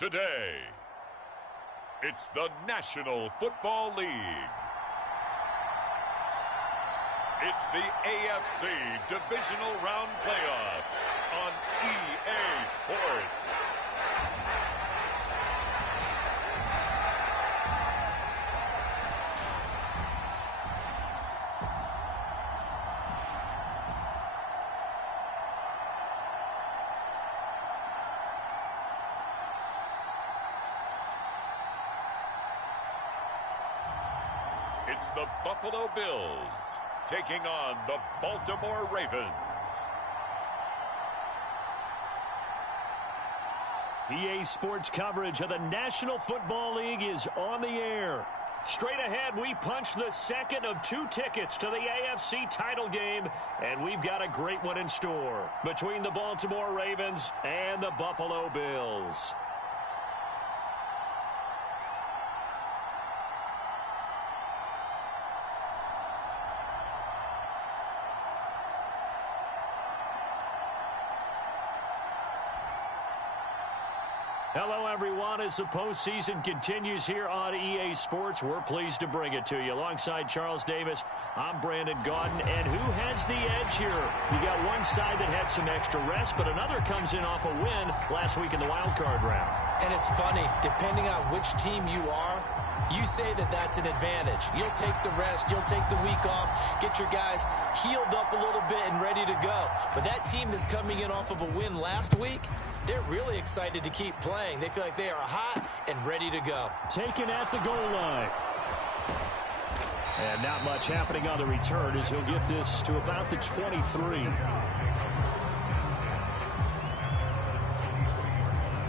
Today, it's the National Football League. It's the AFC Divisional Round Playoffs on EA Sports. It's the Buffalo Bills taking on the Baltimore Ravens. EA Sports coverage of the National Football League is on the air. Straight ahead, we punch the second of 2 tickets to the AFC title game, and we've got a great one in store between the Baltimore Ravens and the Buffalo Bills. Hello, everyone. As the postseason continues here on EA Sports, we're pleased to bring it to you. Alongside Charles Davis, I'm Brandon Gaudin. And who has the edge here? You got one side that had some extra rest, but another comes in off a win last week in the wild card round. And it's funny, depending on which team you are, you say that that's an advantage. You'll take the rest, you'll take the week off, get your guys healed up a little bit and ready to go. But that team that's coming in off of a win last week, they're really excited to keep playing. They feel like they are hot and ready to go. Taken at the goal line. And not much happening on the return as he'll get this to about the 23.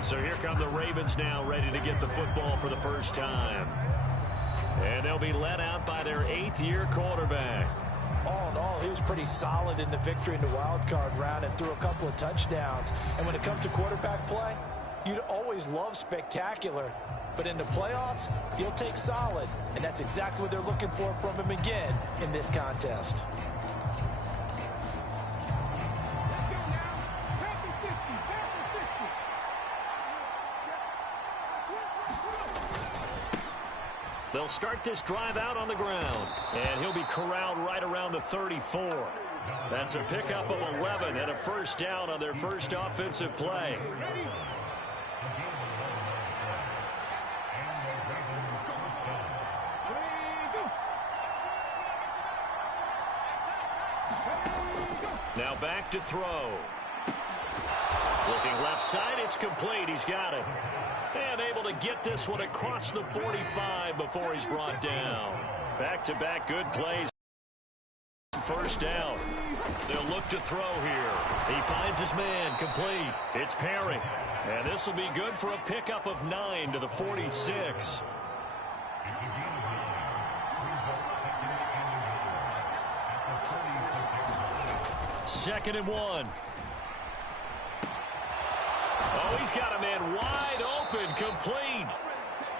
So here come the Ravens now, ready to get the football for the first time. And they'll be led out by their 8th-year quarterback. All in all, he was pretty solid in the victory in the wild card round and threw a couple of touchdowns. And when it comes to quarterback play, you'd always love spectacular. But in the playoffs, you'll take solid. And that's exactly what they're looking for from him again in this contest. They'll start this drive out on the ground, and he'll be corralled right around the 34. That's a pickup of 11 and a first down on their first offensive play. Now back to throw. Looking left side, it's complete. He's got it. And able to get this one across the 45 before he's brought down. Back-to-back good plays. First down. They'll look to throw here. He finds his man, complete. It's Perry. And this will be good for a pickup of 9 to the 46. Second and 1. Oh, he's got a man wide open, complete.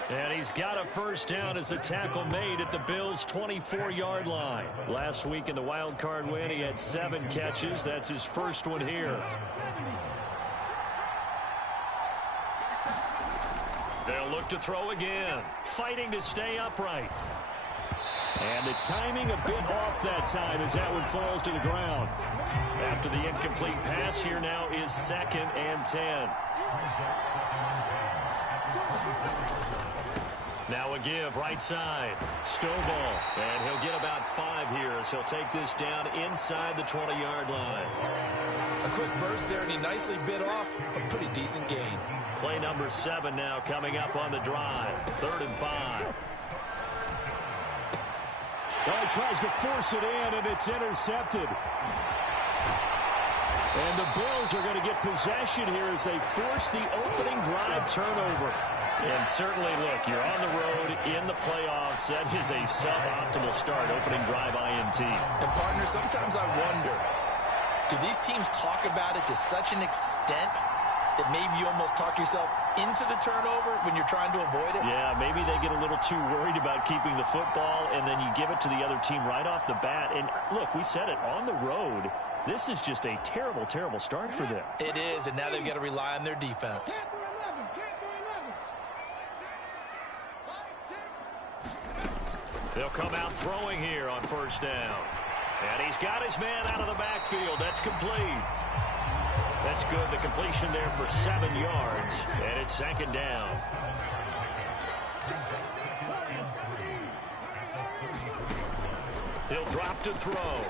And he's got a first down as a tackle made at the Bills' 24-yard line. Last week in the wild card win, he had 7 catches. That's his first one here. They'll look to throw again, fighting to stay upright. And the timing a bit off that time as that one falls to the ground. After the incomplete pass, here now is 2nd and 10. Now a give right side. Stovall. And he'll get about 5 here as he'll take this down inside the 20-yard line. A quick burst there, and he nicely bit off a pretty decent gain. Play number 7 now coming up on the drive. 3rd and 5. Well, he tries to force it in, and it's intercepted. And the Bills are going to get possession here as they force the opening drive turnover. And certainly, look, you're on the road in the playoffs. That is a suboptimal start, opening drive INT. And, partner, sometimes I wonder, do these teams talk about it to such an extent that maybe you almost talk yourself into the turnover when you're trying to avoid it? Yeah, maybe they get a little too worried about keeping the football, and then you give it to the other team right off the bat. And, look, we said it, on the road, this is just a terrible, terrible start for them. It is, and now they've got to rely on their defense. They'll come out throwing here on first down. And he's got his man out of the backfield. That's complete. That's good. The completion there for 7 yards. And it's second down. He'll drop to throw.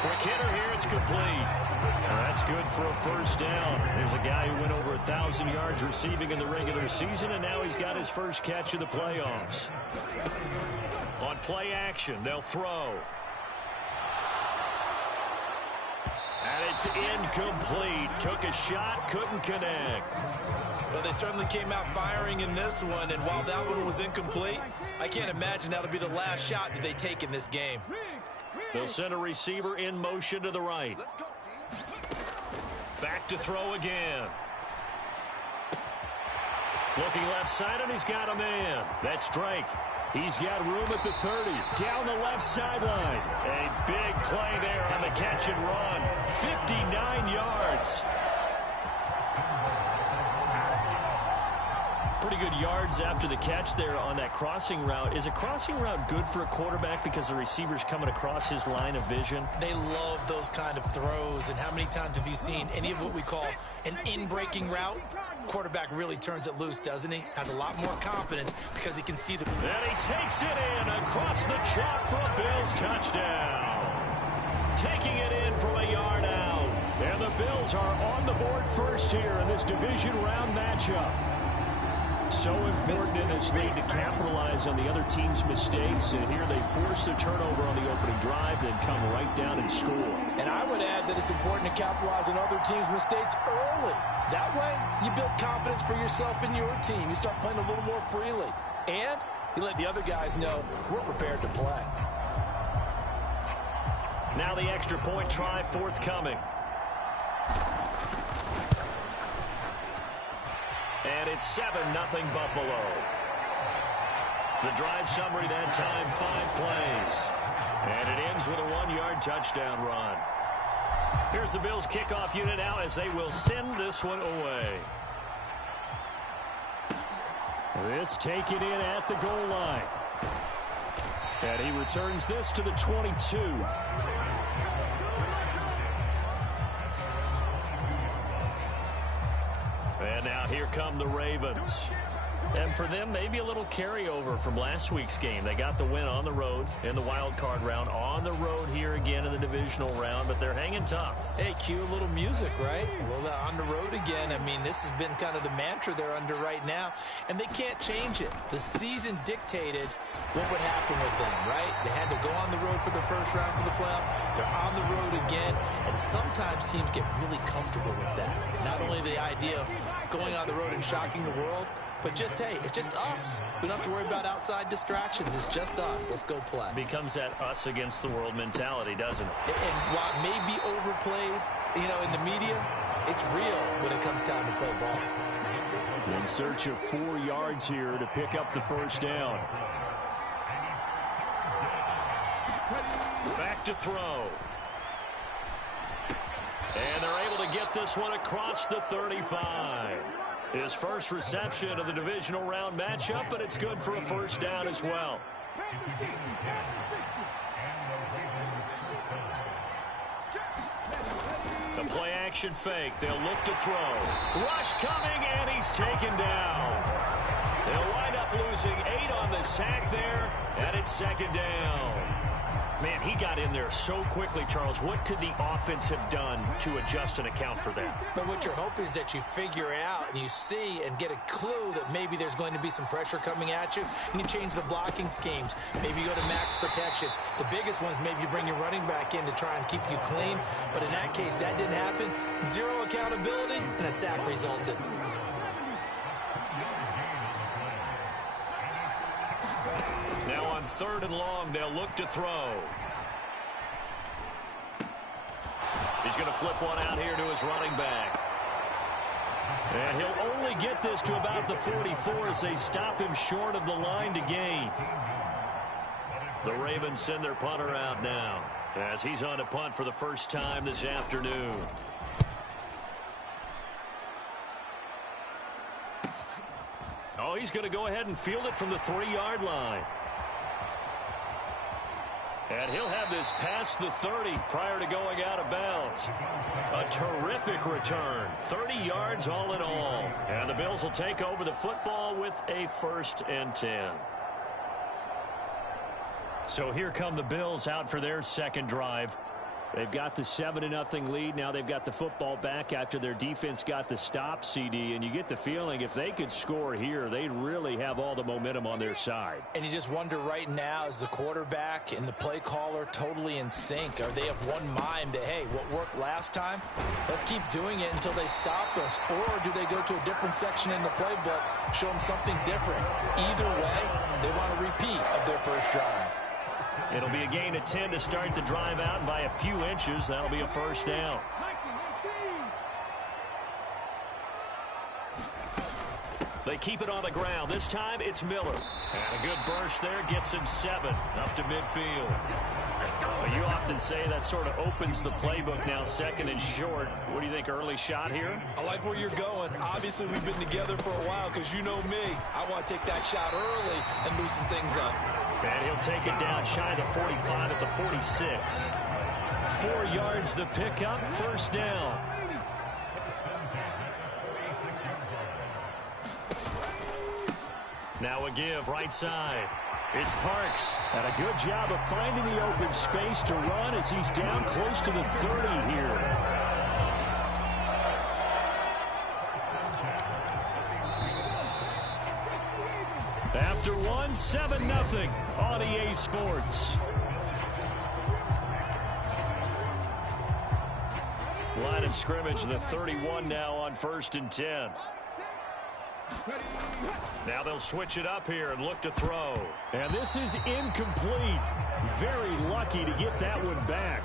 Quick hitter here. It's complete. That's good for a first down. There's a guy who went over 1,000 yards receiving in the regular season, and now he's got his first catch of the playoffs. On play action, they'll throw. And it's incomplete. Took a shot, couldn't connect. Well, they certainly came out firing in this one, and while that one was incomplete, I can't imagine that'll be the last shot that they take in this game. They'll send a receiver in motion to the right. Back to throw again. Looking left side, and he's got a man. That's Drake. He's got room at the 30, down the left sideline. A big play there on the catch and run. 59 yards. Pretty good yards after the catch there on that crossing route. Is a crossing route good for a quarterback because the receiver's coming across his line of vision? They love those kind of throws, and how many times have you seen any of what we call an in-breaking route? Quarterback really turns it loose, doesn't he? Has a lot more confidence because he can see the... And he takes it in across the chalk for a Bills touchdown. Taking it in from a yard out. And the Bills are on the board first here in this division round matchup. So important in this league to capitalize on the other team's mistakes. And here they force the turnover on the opening drive, then come right down and score. And I would add that it's important to capitalize on other teams' mistakes early. That way, you build confidence for yourself and your team. You start playing a little more freely. And you let the other guys know we're prepared to play. Now the extra point try forthcoming. And it's 7-0 Buffalo. The drive summary that time, 5 plays. And it ends with a 1-yard touchdown run. Here's the Bills kickoff unit now as they will send this one away. This taken in at the goal line. And he returns this to the 22. And now here come the Ravens. And for them, maybe a little carryover from last week's game. They got the win on the road in the wild card round, on the road here again in the divisional round, but they're hanging tough. Hey, cue a little music, right? Well, on the road again. I mean, this has been kind of the mantra they're under right now, and they can't change it. The season dictated what would happen with them, right? They had to go on the road for the first round for the playoff. They're on the road again, and sometimes teams get really comfortable with that. Not only the idea of going on the road and shocking the world, but just, hey, it's just us. We don't have to worry about outside distractions. It's just us. Let's go play. Becomes that us against the world mentality, doesn't it? And while it may be overplayed, you know, in the media, it's real when it comes time to play ball. In search of 4 yards here to pick up the first down. Back to throw. And they're able to get this one across the 35. His first reception of the divisional round matchup, but it's good for a first down as well. The play action fake. They'll look to throw. Rush coming, and he's taken down. They'll wind up losing 8 on the sack there, and it's second down. Man, he got in there so quickly, Charles. What could the offense have done to adjust and account for that? But what you're hoping is that you figure out and you see and get a clue that maybe there's going to be some pressure coming at you, and you change the blocking schemes. Maybe you go to max protection. The biggest one is maybe you bring your running back in to try and keep you clean. But in that case, that didn't happen. 0 accountability, and a sack resulted. Now on 3rd and long, they'll look to throw. He's going to flip one out here to his running back. And he'll only get this to about the 44 as they stop him short of the line to gain. The Ravens send their punter out now as he's on a punt for the first time this afternoon. Oh, he's going to go ahead and field it from the 3-yard line. And he'll have this past the 30 prior to going out of bounds. A terrific return. 30 yards all in all. And the Bills will take over the football with a 1st and 10. So here come the Bills out for their second drive. They've got the 7-0 lead. Now they've got the football back after their defense got the stop, CD. And you get the feeling if they could score here, they'd really have all the momentum on their side. And you just wonder right now, is the quarterback and the play caller totally in sync? Are they of one mind that, hey, what worked last time, let's keep doing it until they stop us? Or do they go to a different section in the playbook, show them something different? Either way, they want a repeat of their first drive. It'll be a gain of 10 to start the drive out, and by a few inches, that'll be a 1st down. They keep it on the ground. This time, it's Miller. And a good burst there gets him 7 up to midfield. Well, you often say that sort of opens the playbook now, 2nd and short. What do you think, early shot here? I like where you're going. Obviously, we've been together for a while because you know me. I want to take that shot early and loosen things up. And he'll take it down shy of the 45 at the 46. 4 yards the pickup, 1st down. Now a give right side. It's Parks. And a good job of finding the open space to run as he's down close to the 30 here. After one, 7-0 on EA Sports. Line of scrimmage, the 31 now on 1st and 10. Now they'll switch it up here and look to throw. And this is incomplete. Very lucky to get that one back.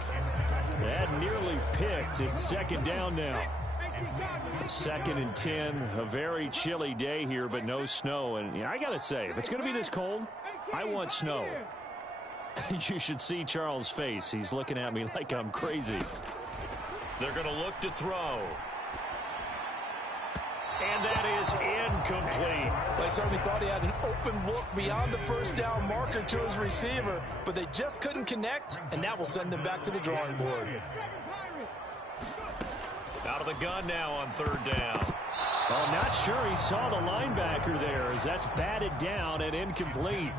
That nearly picked. It's 2nd down now. 2nd and 10. A very chilly day here, but no snow. And I got to say, if it's going to be this cold, I want snow. You should see Charles' face. He's looking at me like I'm crazy. They're going to look to throw. And that is incomplete. They certainly thought he had an open look beyond the 1st down marker to his receiver, but they just couldn't connect, and that will send them back to the drawing board. Out of the gun now on 3rd down. Well, not sure he saw the linebacker there as that's batted down and incomplete.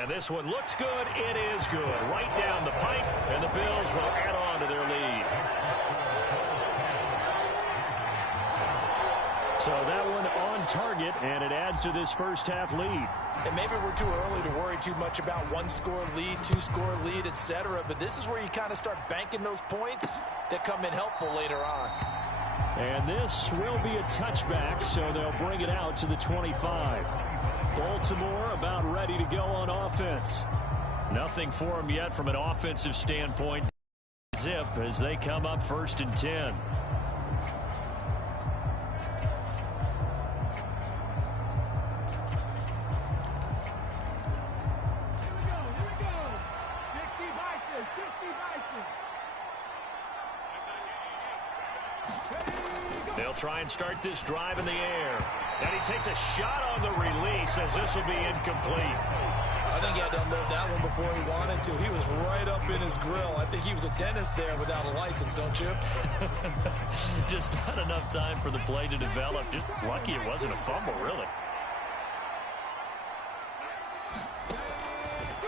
And this one looks good. It is good. Right down the pipe, and the Bills will add on to their lead. So that one on target, and it adds to this first half lead. And maybe we're too early to worry too much about 1-score lead, 2-score lead, etc. But this is where you kind of start banking those points that come in helpful later on. And this will be a touchback, so they'll bring it out to the 25. Baltimore about ready to go on offense. Nothing for them yet from an offensive standpoint. Zip as they come up 1st and 10. They'll try and start this drive in the air. And he takes a shot on the release as this will be incomplete. I think he had to unload that one before he wanted to. He was right up in his grill. I think he was a dentist there without a license, don't you? Just not enough time for the play to develop. Just lucky it wasn't a fumble, really.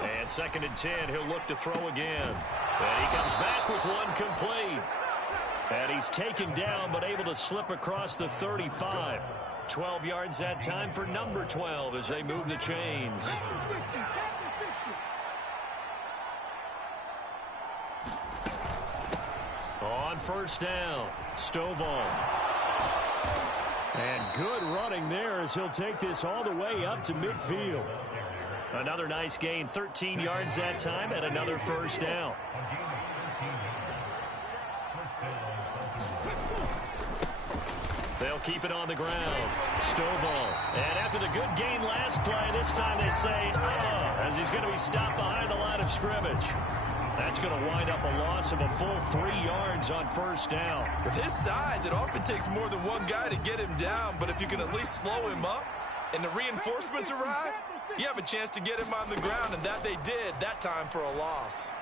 And 2nd and 10, he'll look to throw again. And he comes back with one complete. And he's taken down but able to slip across the 35. 12 yards that time for number 12 as they move the chains. On 1st down, Stovall. And good running there as he'll take this all the way up to midfield. Another nice gain, 13 yards that time, and another 1st down. They'll keep it on the ground. Stovall. And after the good gain last play, this time they say, as he's going to be stopped behind the line of scrimmage. That's going to wind up a loss of a full 3 yards on 1st down. With his size, it often takes more than one guy to get him down, but if you can at least slow him up, and the reinforcements arrive, you have a chance to get him on the ground, and that they did, that time for a loss.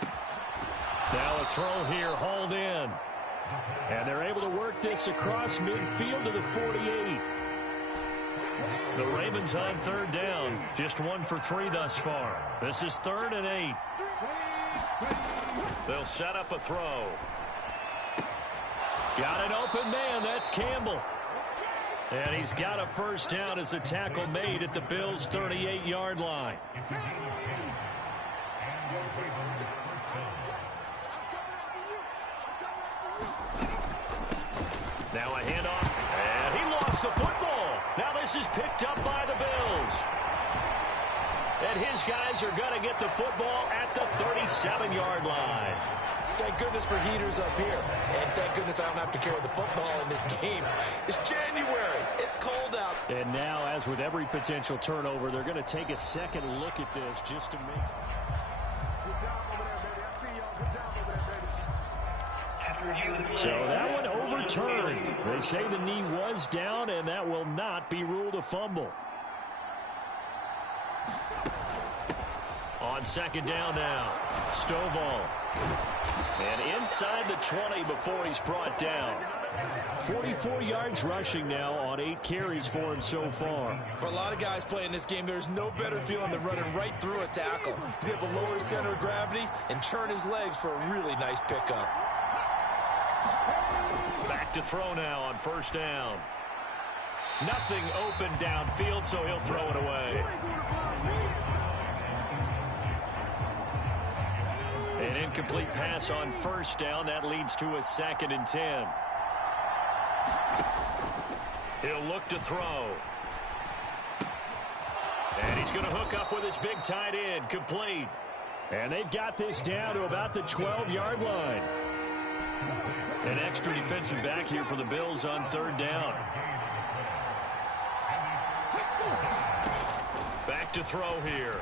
Now a throw here, hauled in. And they're able to work this across midfield to the 48. The Ravens on third down. Just 1 for 3 thus far. This is 3rd and 8. They'll set up a throw. Got an open man. That's Campbell. And he's got a first down as the tackle made at the Bills' 38-yard line. Now a handoff, and he lost the football. Now this is picked up by the Bills. And his guys are going to get the football at the 37-yard line. Thank goodness for heaters up here. And thank goodness I don't have to carry the football in this game. It's January. It's cold out. And now, as with every potential turnover, they're going to take a second look at this just to make... So that one overturned. They say the knee was down, and that will not be ruled a fumble. On second down now, Stovall. And inside the 20 before he's brought down. 44 yards rushing now on 8 carries for him so far. For a lot of guys playing this game, there's no better feeling than running right through a tackle. He's able to lower his center of gravity and churn his legs for a really nice pickup. Back to throw now on first down. Nothing open downfield, so he'll throw it away. An incomplete pass on first down. That leads to a 2nd and 10. He'll look to throw. And he's going to hook up with his big tight end. Complete. And they've got this down to about the 12-yard line. An extra defensive back here for the Bills on third down. Back to throw here.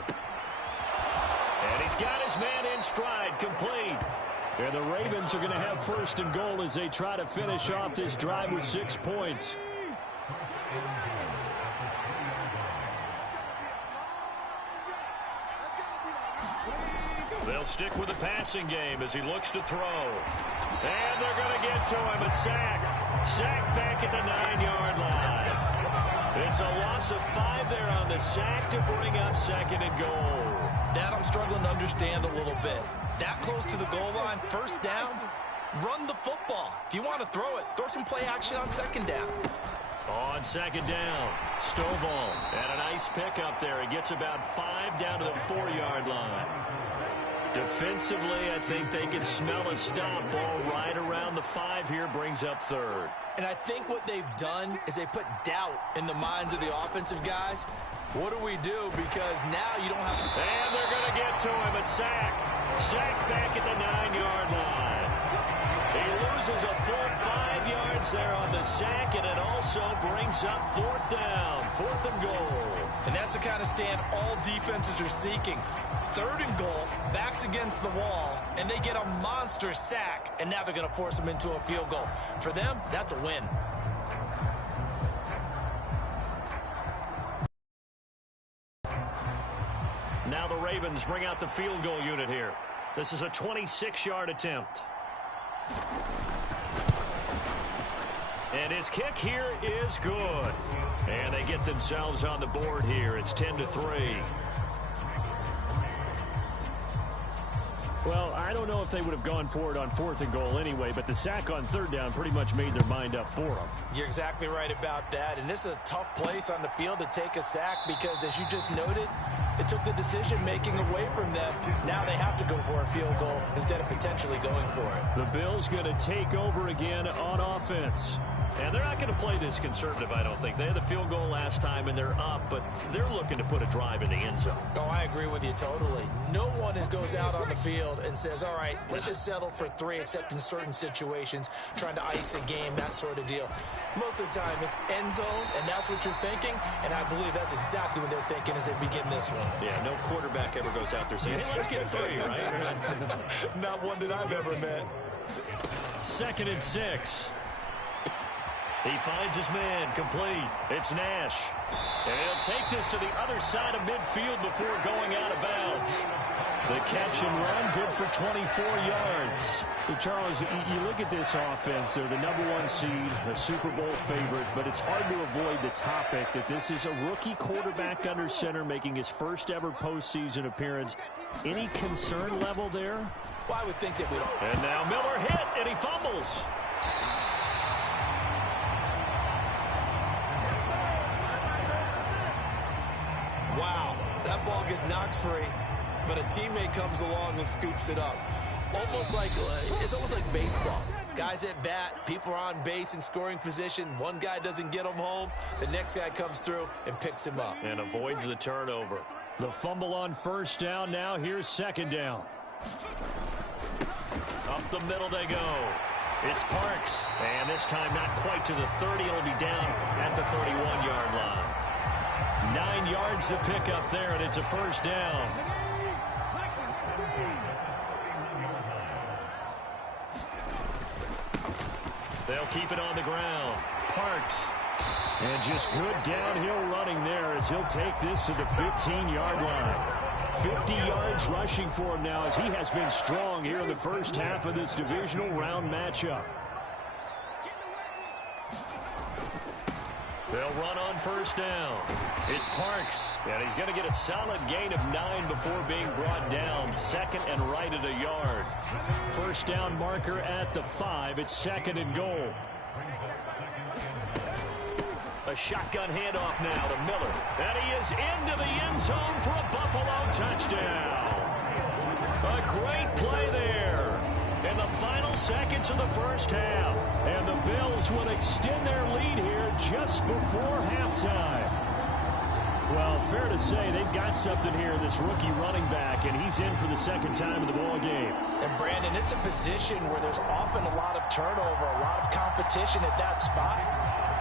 And he's got his man in stride, complete. And the Ravens are going to have first and goal as they try to finish off this drive with 6 points. They'll stick with the passing game as he looks to throw. And they're going to get to him. A sack. Sack back at the 9-yard line. It's a loss of 5 there on the sack to bring up 2nd and goal. That I'm struggling to understand a little bit. That close to the goal line, first down, run the football. If you want to throw it, throw some play action on second down. On second down, Stovall. And a nice pickup there. He gets about 5 down to the 4-yard line. Defensively, I think they can smell a stop. Ball right around the 5 here, brings up 3rd. And I think what they've done is they put doubt in the minds of the offensive guys. What do we do? Because now you don't have to... And they're going to get to him. A sack. Sack back at the 9-yard line. He loses a full 5 yards there on the sack, and it also brings up 4th down. 4th and goal. And that's the kind of stand all defenses are seeking. 3rd and goal, backs against the wall, and they get a monster sack, and now they're going to force them into a field goal. For them, that's a win. Now the Ravens bring out the field goal unit here. This is a 26-yard attempt. And his kick here is good. And they get themselves on the board here. It's 10-3. Well, I don't know if they would have gone for it on 4th and goal anyway, but the sack on 3rd down pretty much made their mind up for them. You're exactly right about that. And this is a tough place on the field to take a sack because, as you just noted, it took the decision-making away from them. Now they have to go for a field goal instead of potentially going for it. The Bills going to take over again on offense. And they're not going to play this conservative, I don't think. They had the field goal last time, and they're up, but they're looking to put a drive in the end zone. Oh, I agree with you totally. No one goes out on the field and says, all right, let's just settle for 3, except in certain situations, trying to ice a game, that sort of deal. Most of the time, it's end zone, and that's what you're thinking, and I believe that's exactly what they're thinking as they begin this one. Yeah, no quarterback ever goes out there saying, hey, let's get 3, right? Not one that I've ever met. 2nd and 6. He finds his man, complete. It's Nash. And he'll take this to the other side of midfield before going out of bounds. The catch and run, good for 24 yards. So, Charles, you look at this offense. They're the #1 seed, a Super Bowl favorite, but it's hard to avoid the topic that this is a rookie quarterback under center making his first ever postseason appearance. Any concern level there? Well, I would think that we don't. And now Miller hit, and he fumbles. Wow, that ball gets knocked free, but a teammate comes along and scoops it up. It's almost like baseball. Guys at bat, people are on base in scoring position. One guy doesn't get him home. The next guy comes through and picks him up. And avoids the turnover. The fumble on first down. Now here's second down. Up the middle they go. It's Parks. And this time not quite to the 30. It'll be down at the 31-yard line. 9 yards to pick up there, and it's a first down. They'll keep it on the ground. Parks. And just good downhill running there as he'll take this to the 15-yard line. 50 yards rushing for him now as he has been strong here in the first half of this divisional round matchup. They'll run on first down. It's Parks, and he's going to get a solid gain of 9 before being brought down. Second and right at a yard. First down marker at the 5. It's second and goal. A shotgun handoff now to Miller. And he is into the end zone for a Buffalo touchdown. A great play there in the final seconds of the first half. And the Bills will extend their lead here just before halftime. Well, fair to say they've got something here, this rookie running back, and he's in for the second time in the ball game. And, Brandon, it's a position where there's often a lot of turnover, a lot of competition at that spot.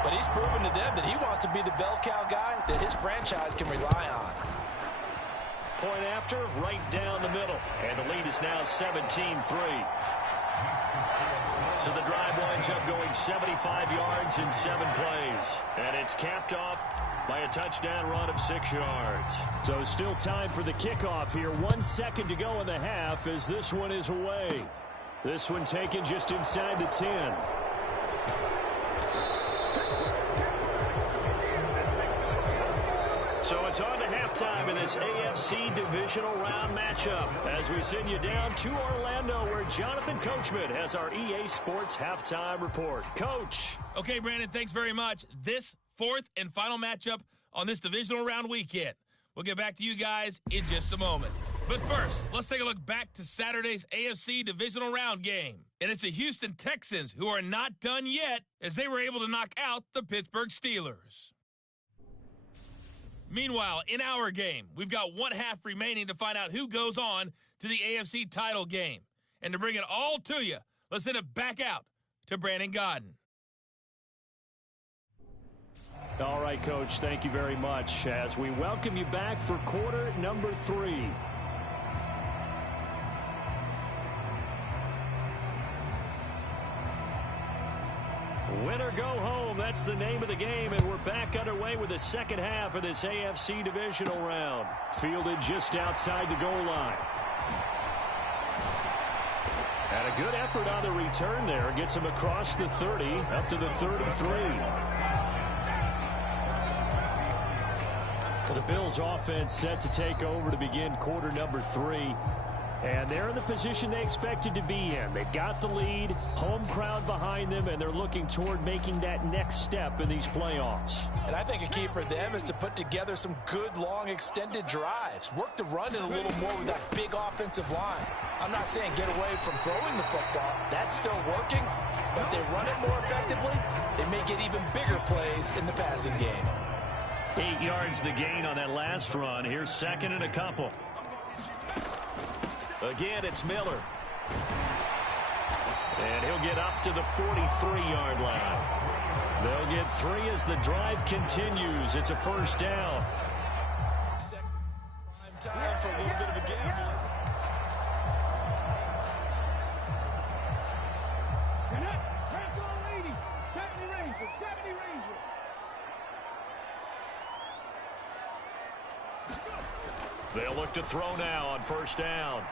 But he's proven to them that he wants to be the bell cow guy that his franchise can rely on. Point after, right down the middle. And the lead is now 17-3. So the drive winds up going 75 yards in 7 plays. And it's capped off by a touchdown run of 6 yards. So still time for the kickoff here. 1 second to go in the half as this one is away. This one taken just inside the 10. So it's on to halftime in this AFC divisional round matchup as we send you down to Orlando where Jonathan Coachman has our EA Sports halftime report. Coach. Okay, Brandon, thanks very much. This fourth and final matchup on this divisional round weekend. We'll get back to you guys in just a moment. But first, let's take a look back to Saturday's AFC divisional round game. And it's the Houston Texans who are not done yet as they were able to knock out the Pittsburgh Steelers. Meanwhile, in our game, we've got 1 half remaining to find out who goes on to the AFC title game. And to bring it all to you, let's send it back out to Brandon Gaudin. All right, Coach, thank you very much as we welcome you back for quarter number 3. Win or go home, that's the name of the game, and we're back underway with the second half of this AFC divisional round. Fielded just outside the goal line. And a good effort on the return there. Gets him across the 30, up to the 33. Well, the Bills offense set to take over to begin quarter number 3. And they're in the position they expected to be in. They've got the lead, home crowd behind them, and they're looking toward making that next step in these playoffs. And I think a key for them is to put together some good, long, extended drives. Work the run in a little more with that big offensive line. I'm not saying get away from throwing the football. That's still working. But they run it more effectively, they may get even bigger plays in the passing game. 8 yards the gain on that last run. Here's second and a couple. Again, it's Miller. And he'll get up to the 43-yard line. They'll get 3 as the drive continues. It's a first down. Time for a little bit of a gamble. They'll look to throw now on first down.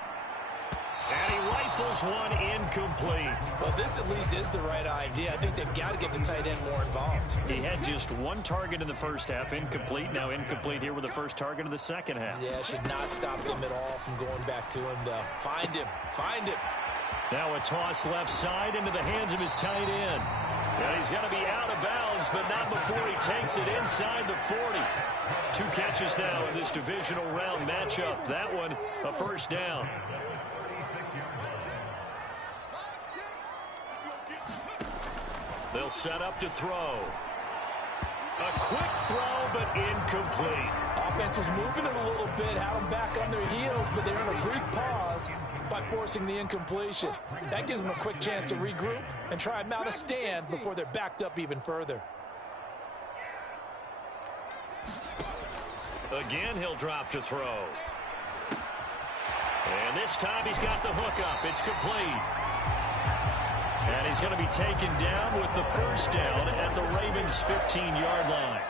And he rifles one incomplete. Well, this at least is the right idea. I think they've got to get the tight end more involved. He had just one target in the first half, incomplete. Now incomplete here with the first target of the second half. Yeah, should not stop them at all from going back to him, though. Find him. Find him. Now a toss left side into the hands of his tight end. And he's going to be out of bounds, but not before he takes it inside the 40. 2 catches now in this divisional round matchup. That one, a first down. They'll set up to throw. A quick throw, but incomplete. Offense was moving it a little bit, had them back on their heels, but they're in a brief pause by forcing the incompletion. That gives them a quick chance to regroup and try and mount a stand before they're backed up even further. Again, he'll drop to throw. And this time he's got the hook up. It's complete. And he's going to be taken down with the first down at the Ravens' 15-yard line.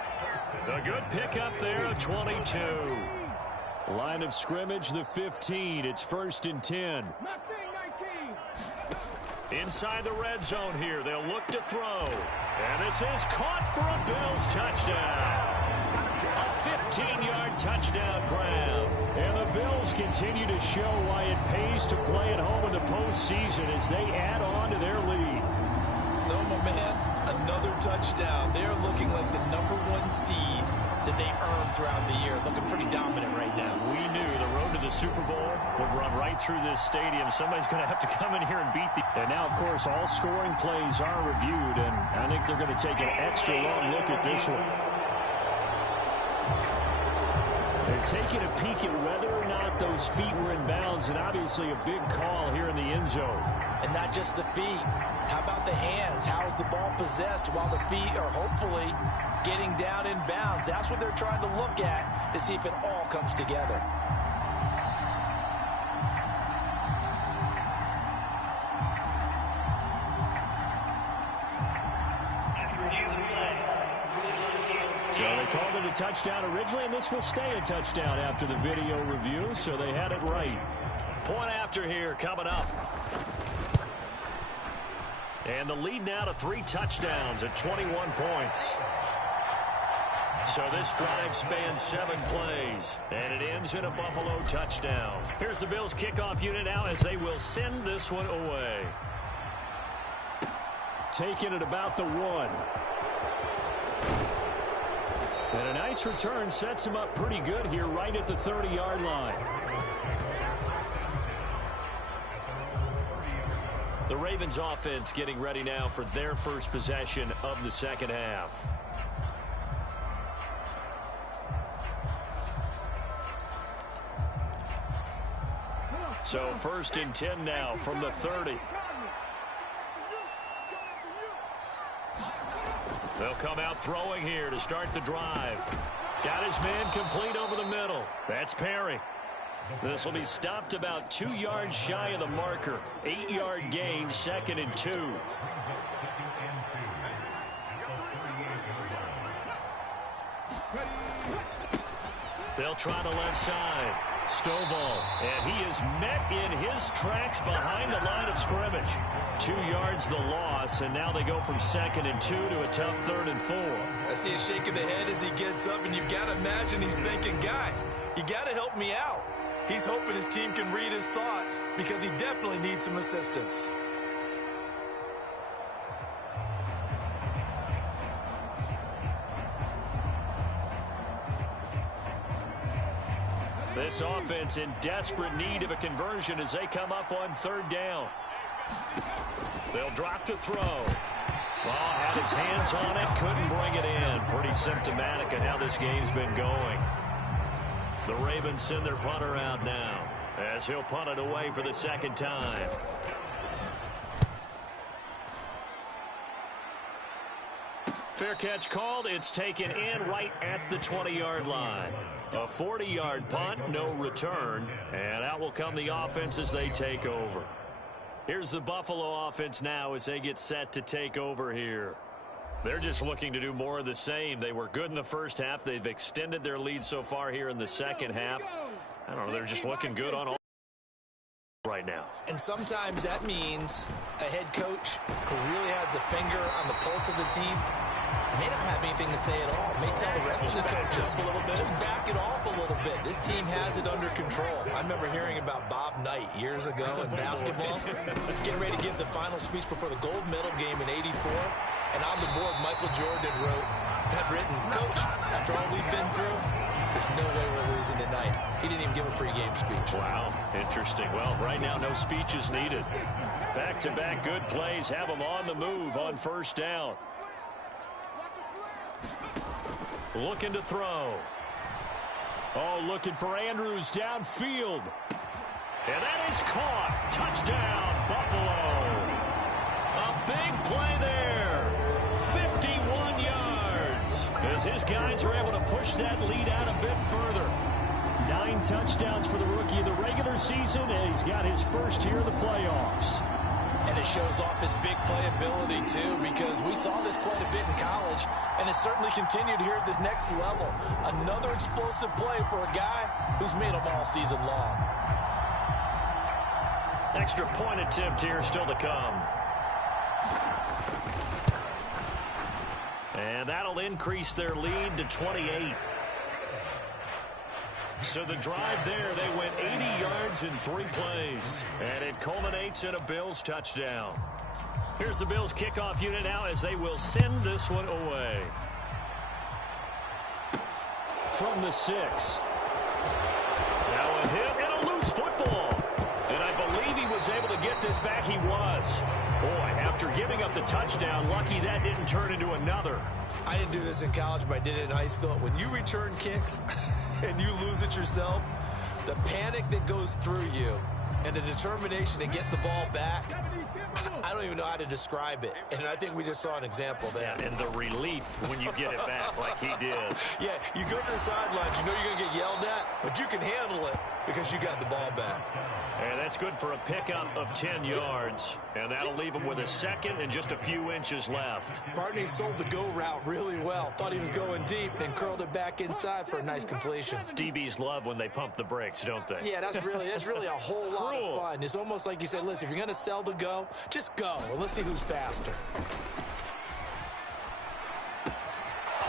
A good pickup there, a 22. Line of scrimmage, the 15. It's 1st and 10. Inside the red zone here, they'll look to throw. And this is caught for a Bills touchdown. A 15-yard touchdown grab. And the Bills continue to show why it pays to play at home in the postseason as they add on to their lead. So, my man, another touchdown. They're looking like the #1 seed that they earned throughout the year. Looking pretty dominant right now. We knew the road to the Super Bowl would run right through this stadium. Somebody's going to have to come in here and beat the... And now, of course, all scoring plays are reviewed, and I think they're going to take an extra long look at this one. They're taking a peek at whether or not those feet were in bounds, and obviously a big call here in the end zone. And not just the feet. How about the hands? How is the ball possessed while the feet are hopefully getting down in bounds? That's what they're trying to look at to see if it all comes together. So they called it a touchdown originally, and this will stay a touchdown after the video review, so they had it right. Point after here coming up. And the lead now to 3 touchdowns at 21 points. So this drive spans 7 plays, and it ends in a Buffalo touchdown. Here's the Bills kickoff unit now as they will send this one away. Taking it about the 1. And a nice return sets him up pretty good here right at the 30-yard line. The Ravens offense getting ready now for their first possession of the second half. So 1st and 10 now from the 30. They'll come out throwing here to start the drive. Got his man complete over the middle. That's Perry. This will be stopped about 2 yards shy of the marker. 8-yard gain, 2nd and 2. They'll try the left side. Stovall, and he is met in his tracks behind the line of scrimmage. 2 yards the loss, and now they go from 2nd and 2 to a tough 3rd and 4. I see a shake of the head as he gets up, and you've got to imagine he's thinking, guys, you got to help me out. He's hoping his team can read his thoughts because he definitely needs some assistance. This offense in desperate need of a conversion as they come up on 3rd down. They'll drop to throw. Ball had his hands on it, couldn't bring it in. Pretty symptomatic of how this game's been going. The Ravens send their punter out now as he'll punt it away for the 2nd time. Fair catch called. It's taken in right at the 20-yard line. A 40-yard punt, no return. And out will come the offense as they take over. Here's the Buffalo offense now as they get set to take over here. They're just looking to do more of the same. They were good in the first half. They've extended their lead so far here in the second half. I don't know. They're just looking good on all right now. And sometimes that means a head coach who really has a finger on the pulse of the team may not have anything to say at all. May tell the rest of the coaches, just back it off a little bit. This team has it under control. I remember hearing about Bob Knight years ago in basketball, getting ready to give the final speech before the gold medal game in '84. And on the board, Michael Jordan had written, "Coach, after all we've been through, there's no way we're losing tonight." He didn't even give a pregame speech. Wow, interesting. Well, right now, no speech is needed. Back-to-back good plays have them on the move on first down. Looking to throw. Oh, looking for Andrews downfield. And that is caught. Touchdown, Buffalo. A big play there. 51 yards. As his guys are able to push that lead out a bit further. 9 touchdowns for the rookie in the regular season, and he's got his first here in the playoffs. And it shows off his big playability, too, because we saw this quite a bit in college, and it certainly continued here at the next level. Another explosive play for a guy who's made them all season long. Extra point attempt here still to come. And that'll increase their lead to 28. So the drive there, they went 80 yards in 3 plays. And it culminates in a Bills touchdown. Here's the Bills kickoff unit now as they will send this one away. From the 6. Now a hit and a loose football. And I believe he was able to get this back. He was. Boy, after giving up the touchdown, lucky that didn't turn into another. I didn't do this in college, but I did it in high school. When you return kicks and you lose it yourself, the panic that goes through you and the determination to get the ball back, I don't even know how to describe it. And I think we just saw an example there. Yeah, and the relief when you get it back like he did. Yeah, you go to the sidelines, you know you're going to get yelled at, but you can handle it because you got the ball back. And that's good for a pickup of 10 yards. And that'll leave him with a second and just a few inches left. Barney sold the go route really well. Thought he was going deep, then curled it back inside for a nice completion. DBs love when they pump the brakes, don't they? Yeah, that's really a whole lot of fun. It's almost like you said, listen, if you're going to sell the go, just go. Well, let's see who's faster.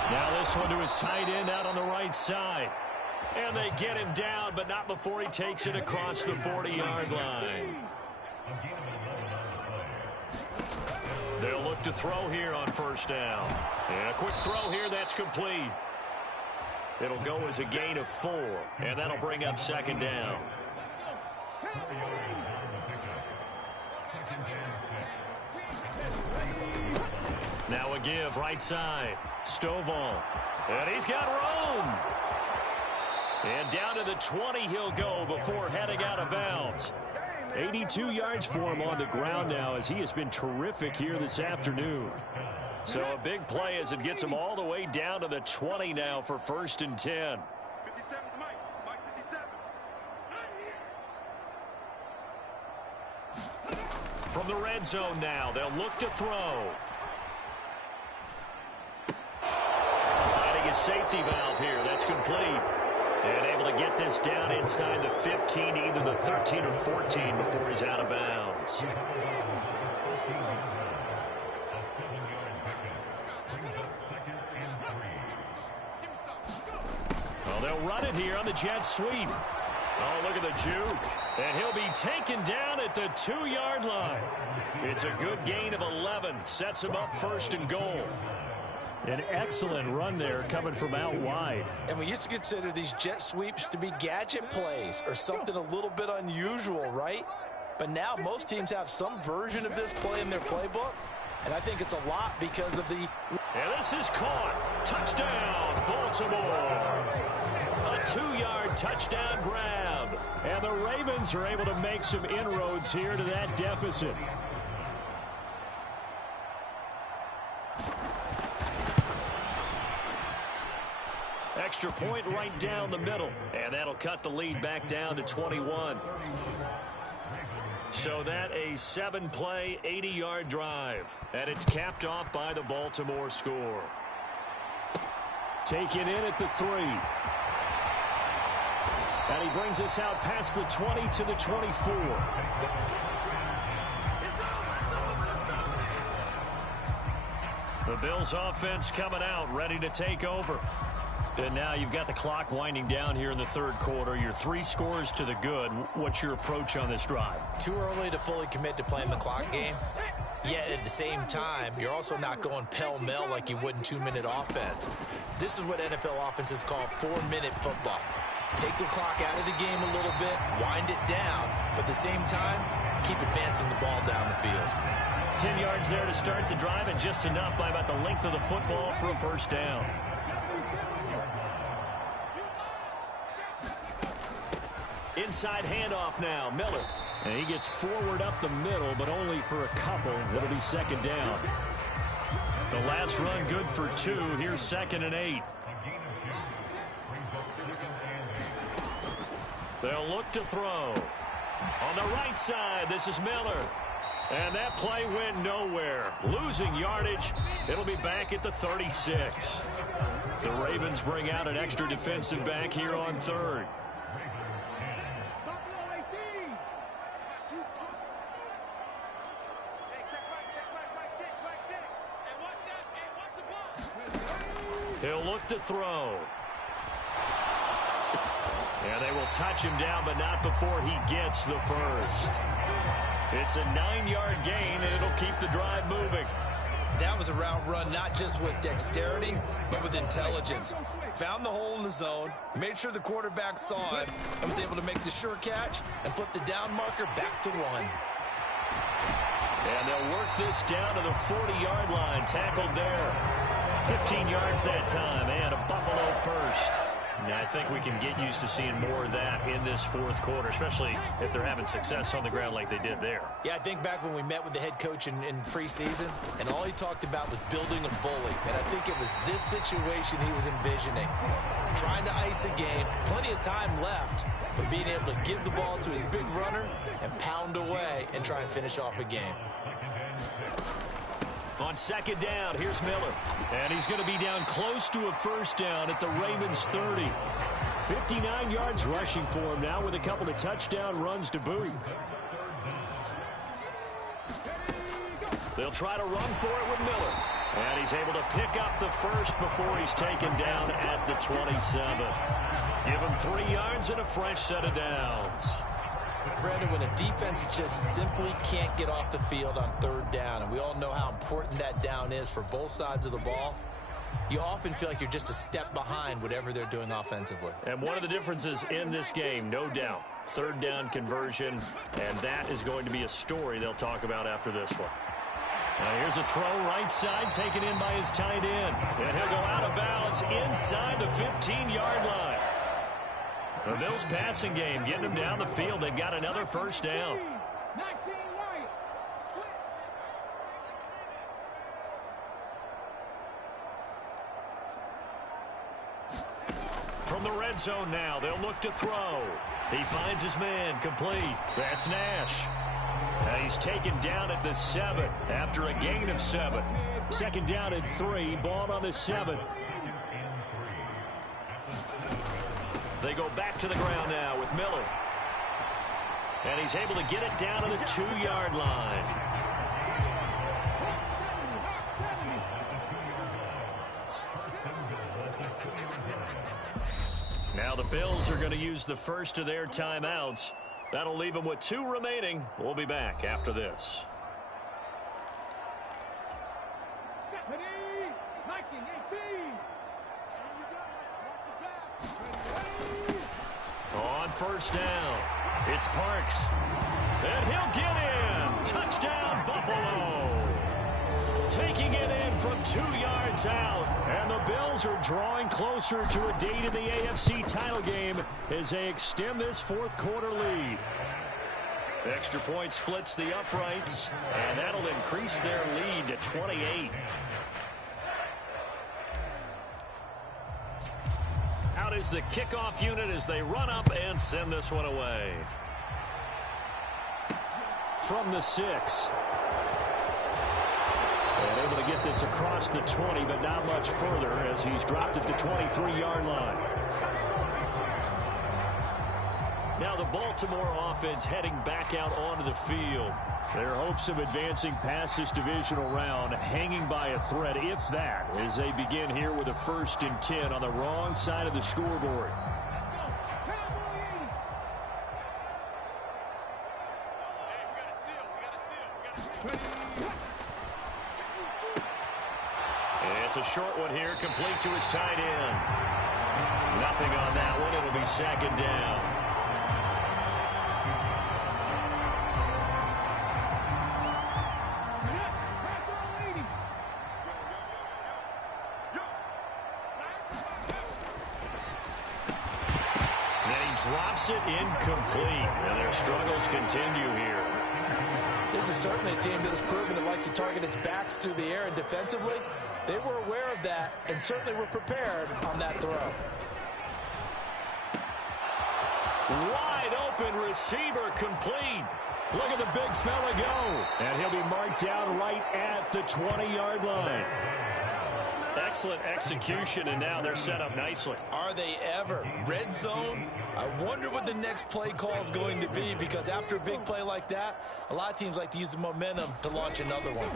Now this one to his tight end out on the right side. And they get him down, but not before he takes it across the 40-yard line. They'll look to throw here on first down. And a quick throw here, that's complete. It'll go as a gain of 4, and that'll bring up second down. Now a give, right side. Stovall. And he's got room. And down to the 20 he'll go before heading out of bounds. 82 yards for him on the ground now as he has been terrific here this afternoon. So a big play as it gets him all the way down to the 20 now for first and 10. From the red zone now, they'll look to throw. Finding a safety valve here, that's complete. And able to get this down inside the 15, either the 13 or 14 before he's out of bounds. Well, they'll run it here on the jet sweep. Oh, look at the juke. And he'll be taken down at the 2-yard line. It's a good gain of 11. Sets him up first and goal. An excellent run there coming from out wide. And we used to consider these jet sweeps to be gadget plays or something a little bit unusual, right? But now most teams have some version of this play in their playbook. And I think it's a lot because of the... And this is caught. Touchdown, Baltimore. A 2-yard touchdown grab. And the Ravens are able to make some inroads here to that deficit. Extra point right down the middle. And that'll cut the lead back down to 21. So that a 7-play, 80-yard drive. And it's capped off by the Baltimore score. Take it in at the 3. And he brings us out past the 20 to the 24. The Bills offense coming out, ready to take over. And now you've got the clock winding down here in the third quarter. You're 3 scores to the good. What's your approach on this drive? Too early to fully commit to playing the clock game. Yet at the same time, you're also not going pell-mell like you would in 2-minute offense. This is what NFL offenses call 4-minute football. Take the clock out of the game a little bit, wind it down, but at the same time, keep advancing the ball down the field. 10 yards there to start the drive, and just enough by about the length of the football for a first down. Inside handoff now, Miller. And he gets forward up the middle, but only for a couple. It'll be second down. The last run good for 2. Here's 2nd and 8. They'll look to throw. On the right side, this is Miller. And that play went nowhere. Losing yardage. It'll be back at the 36. The Ravens bring out an extra defensive back here on 3rd. He'll look to throw. And they will touch him down, but not before he gets the first. It's a 9-yard gain, and it'll keep the drive moving. That was a route run not just with dexterity, but with intelligence. Found the hole in the zone, made sure the quarterback saw it, and was able to make the sure catch and flip the down marker back to 1. And they'll work this down to the 40-yard line. Tackled there. 15 yards that time, and a Buffalo first. And I think we can get used to seeing more of that in this fourth quarter, especially if they're having success on the ground like they did there. Yeah, I think back when we met with the head coach in preseason, and all he talked about was building a bully. And I think it was this situation he was envisioning. Trying to ice a game, plenty of time left, but being able to give the ball to his big runner and pound away and try and finish off a game. On second down, here's Miller. And he's going to be down close to a first down at the Ravens 30. 59 yards rushing for him now with a couple of touchdown runs to boot. They'll try to run for it with Miller. And he's able to pick up the first before he's taken down at the 27. Give him 3 yards and a fresh set of downs. Brandon, when a defense just simply can't get off the field on third down, and we all know how important that down is for both sides of the ball, you often feel like you're just a step behind whatever they're doing offensively. And one of the differences in this game, no doubt, third down conversion, and that is going to be a story they'll talk about after this one. Now here's a throw right side, taken in by his tight end. And he'll go out of bounds inside the 15-yard line. The Bills passing game, getting them down the field. They've got another first down. From the red zone now, they'll look to throw. He finds his man, complete. That's Nash. And he's taken down at the 7 after a gain of 7. Second down and 3, ball on the 7. They go back to the ground now with Miller. And he's able to get it down to the 2-yard line. Now the Bills are going to use the first of their timeouts. That'll leave them with 2 remaining. We'll be back after this. On first down, it's Parks. And he'll get in. Touchdown, Buffalo. Taking it in from 2 yards out. And the Bills are drawing closer to a date in the AFC title game as they extend this fourth quarter lead. Extra point splits the uprights, and that'll increase their lead to 28. Out is the kickoff unit as they run up and send this one away. from the 6. And able to get this across the 20, but not much further as he's dropped at the 23-yard line. Now the Baltimore offense heading back out onto the field. Their hopes of advancing past this divisional round hanging by a thread, if that, as they begin here with a 1st and 10 on the wrong side of the scoreboard. It's a short one here, complete to his tight end. Nothing on that one. It'll be 2nd down. Drops it incomplete, and their struggles continue here. This is certainly a team that has proven it likes to target its backs through the air, and defensively, they were aware of that and certainly were prepared on that throw. Wide open receiver complete. Look at the big fella go. And he'll be marked down right at the 20-yard line. Excellent execution, and now they're set up nicely. Are they ever? Red zone? I wonder what the next play call is going to be, because after a big play like that, a lot of teams like to use the momentum to launch another one.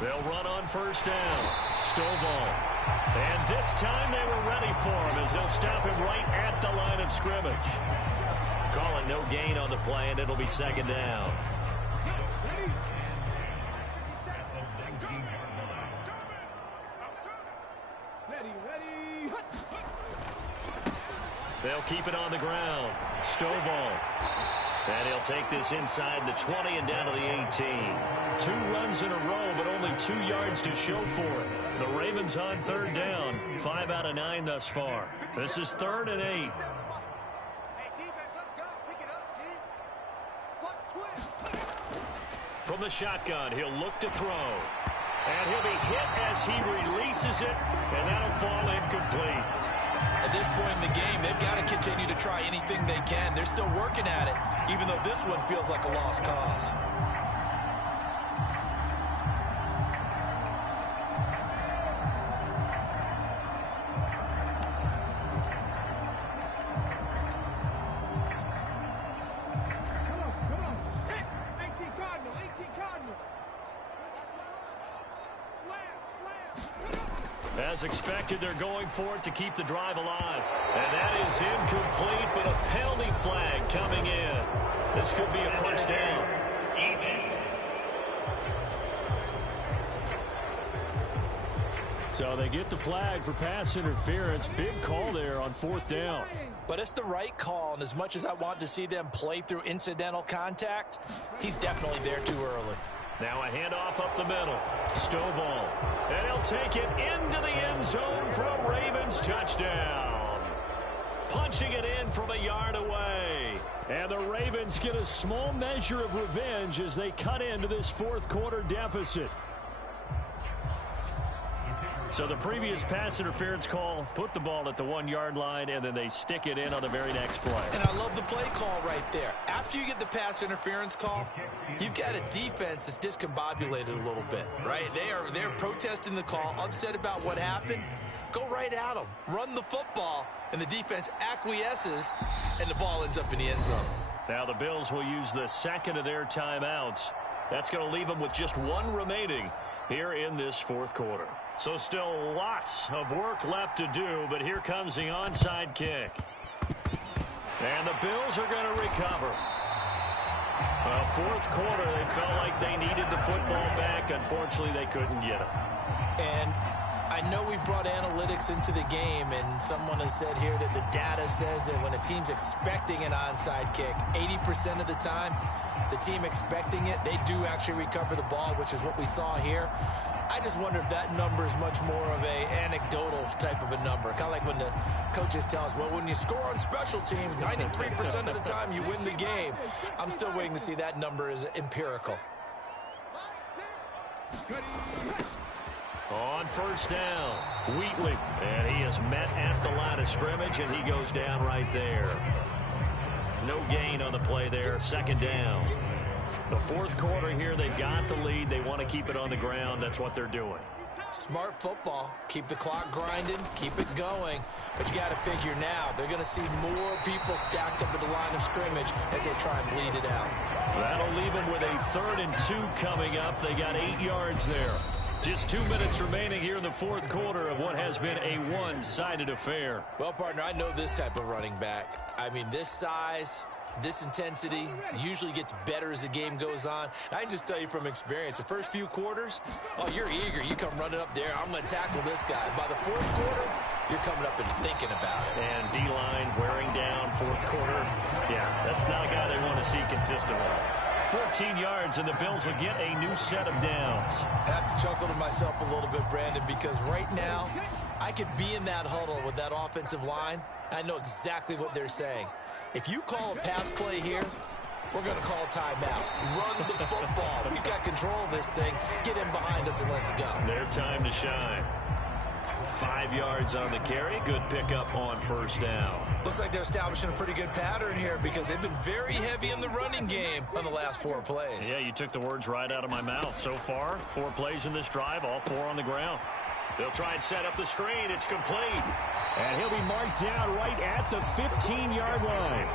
They'll run on 1st down. Stovall. And this time they were ready for him as they'll stop him right at the line of scrimmage. Calling no gain on the play, and it'll be 2nd down. They'll keep it on the ground. Stovall. And he'll take this inside the 20 and down to the 18. 2 runs in a row, but only 2 yards to show for it. The Ravens on 3rd down. 5 out of 9 thus far. This is 3rd and 8. From the shotgun, he'll look to throw. And he'll be hit as he releases it, and that'll fall incomplete. At this point in the game, they've got to continue to try anything they can. They're still working at it, even though this one feels like a lost cause. As expected, they're going for it to keep the drive alive. And that is incomplete, but a penalty flag coming in. This could be a 1st down. So they get the flag for pass interference. Big call there on 4th down. But it's the right call, and as much as I want to see them play through incidental contact, he's definitely there too early. Now a handoff up the middle. Stovall. And he'll take it into the end zone for a Ravens touchdown. Punching it in from a yard away. And the Ravens get a small measure of revenge as they cut into this 4th quarter deficit. So the previous pass interference call put the ball at the 1-yard line, and then they stick it in on the very next play. And I love the play call right there. After you get the pass interference call, you've got a defense that's discombobulated a little bit, right? They're protesting the call, upset about what happened. Go right at them. Run the football, and the defense acquiesces, and the ball ends up in the end zone. Now the Bills will use the 2nd of their timeouts. That's going to leave them with just 1 remaining here in this 4th quarter. So still lots of work left to do, but here comes the onside kick. And the Bills are going to recover. Well, 4th quarter, they felt like they needed the football back. Unfortunately, they couldn't get it. And I know we brought analytics into the game, and someone has said here that the data says that when a team's expecting an onside kick, 80% of the time, the team expecting it, they do actually recover the ball, which is what we saw here. I just wonder if that number is much more of a anecdotal type of a number. Kind of like when the coaches tell us, well, when you score on special teams, 93% of the time you win the game. I'm still waiting to see that number is empirical. On 1st down, Wheatley. And he is met at the line of scrimmage, and he goes down right there. No gain on the play there, 2nd down. The fourth quarter here, they've got the lead. They want to keep it on the ground. That's what they're doing. Smart football. Keep the clock grinding. Keep it going. But you got to figure now, they're going to see more people stacked up at the line of scrimmage as they try and bleed it out. That'll leave them with a 3rd and 2 coming up. They got 8 yards there. Just 2 minutes remaining here in the fourth quarter of what has been a one-sided affair. Well, partner, I know this type of running back. I mean, this size, this intensity usually gets better as the game goes on. And I can just tell you from experience, the first few quarters, oh, you're eager. You come running up there. I'm going to tackle this guy. By the fourth quarter, you're coming up and thinking about it. And D-line wearing down fourth quarter. Yeah, that's not a guy they want to see consistently. 14 yards, and the Bills will get a new set of downs. I have to chuckle to myself a little bit, Brandon, because right now I could be in that huddle with that offensive line, and I know exactly what they're saying. If you call a pass play here, we're going to call a timeout. Run the football. We've got control of this thing. Get in behind us and let's go. Their time to shine. 5 yards on the carry. Good pickup on first down. Looks like they're establishing a pretty good pattern here because they've been very heavy in the running game on the last 4 plays. Yeah, you took the words right out of my mouth. So far, 4 plays in this drive, all 4 on the ground. They'll try and set up the screen. It's complete. And he'll be marked down right at the 15-yard line.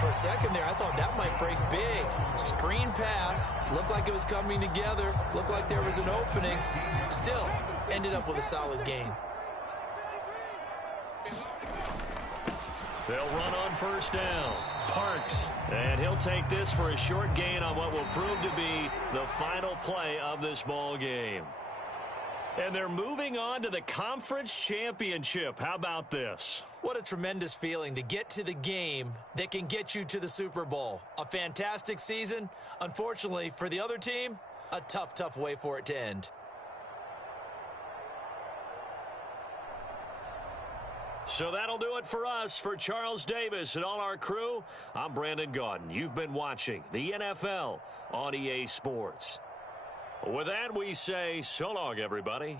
For a second there, I thought that might break big. Screen pass. Looked like it was coming together. Looked like there was an opening. Still, ended up with a solid game. They'll run on first down. Parks. And he'll take this for a short gain on what will prove to be the final play of this ball game. And they're moving on to the conference championship. How about this? What a tremendous feeling to get to the game that can get you to the Super Bowl. A fantastic season. Unfortunately, for the other team, a tough, tough way for it to end. So that'll do it for us. For Charles Davis and all our crew, I'm Brandon Gaudin. You've been watching the NFL on EA Sports. With that, we say so long, everybody.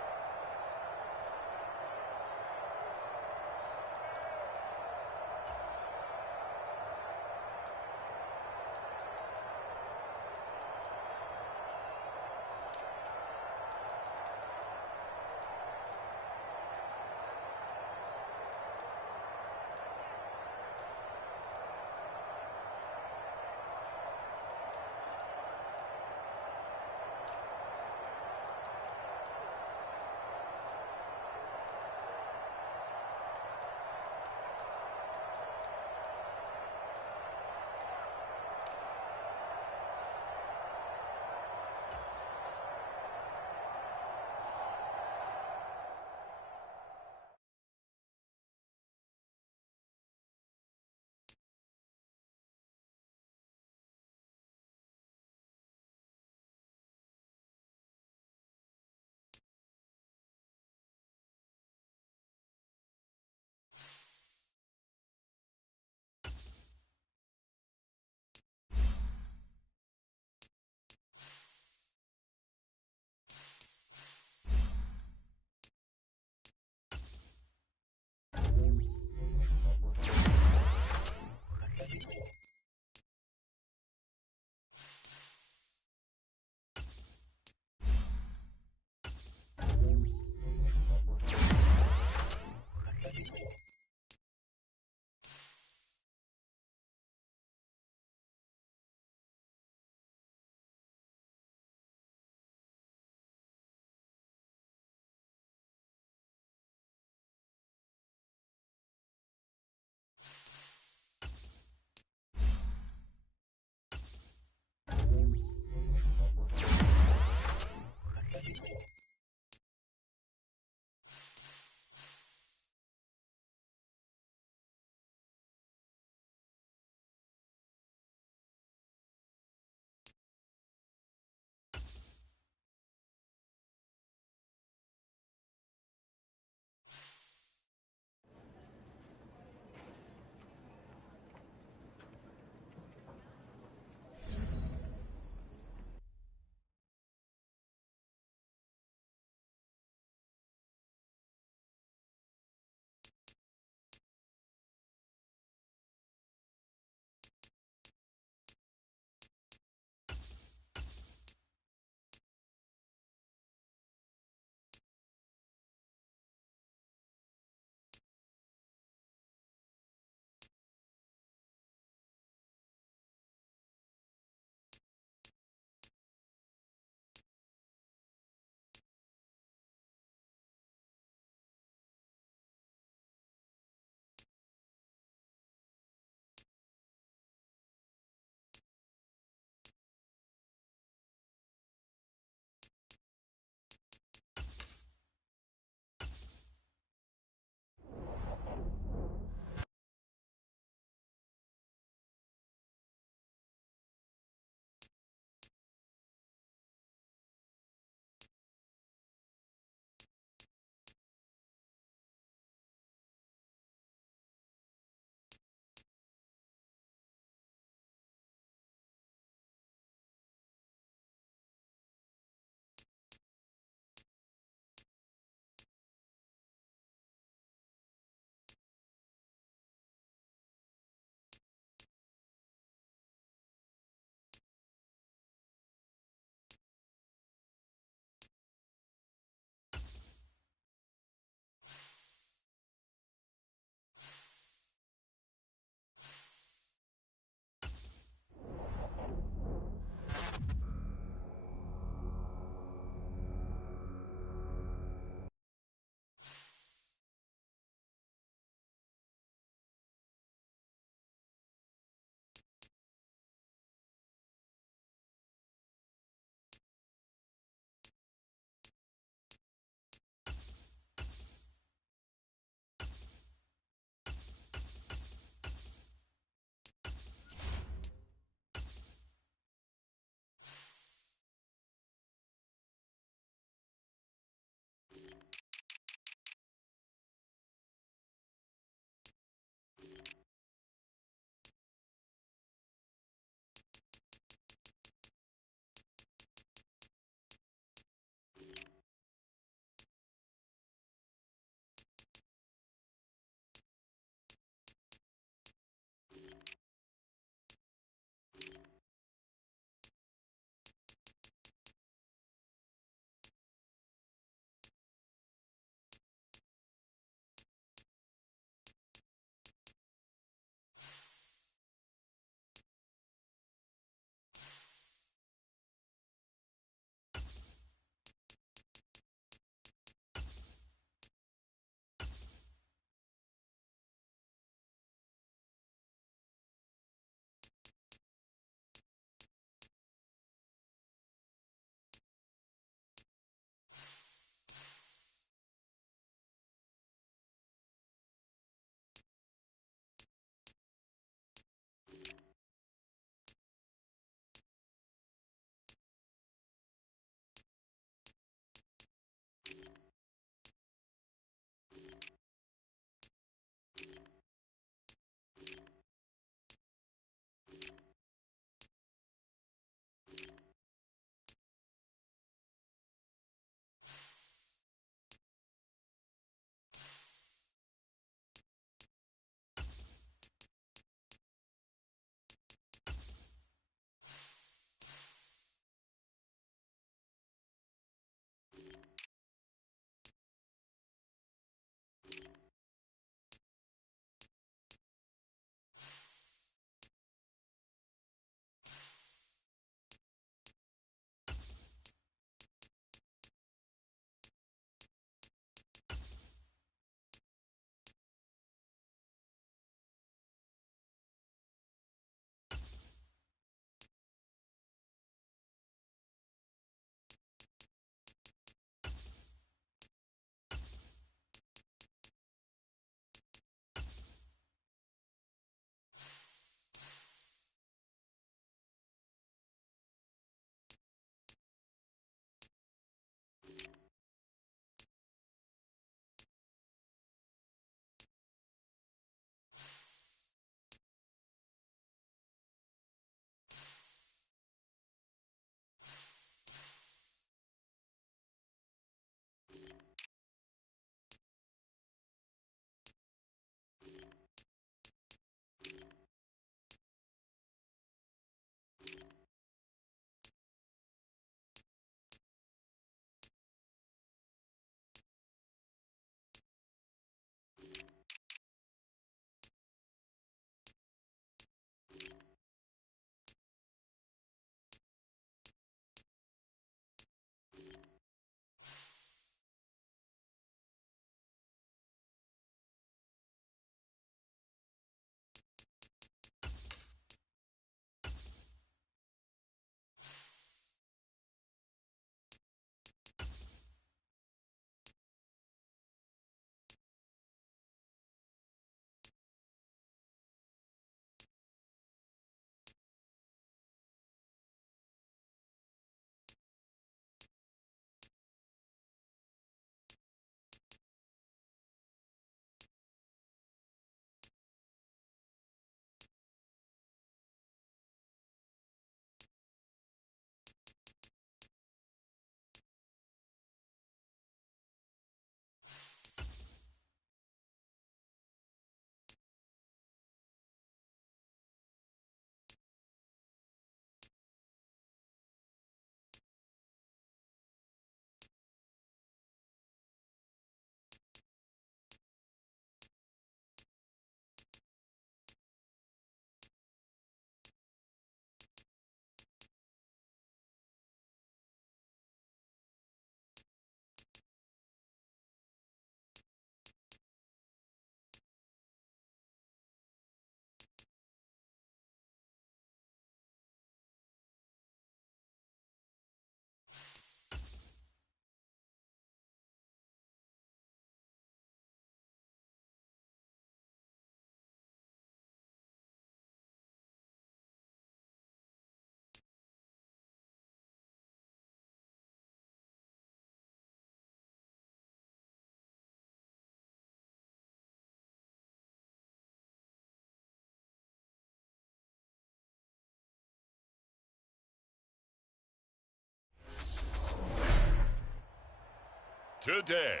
today.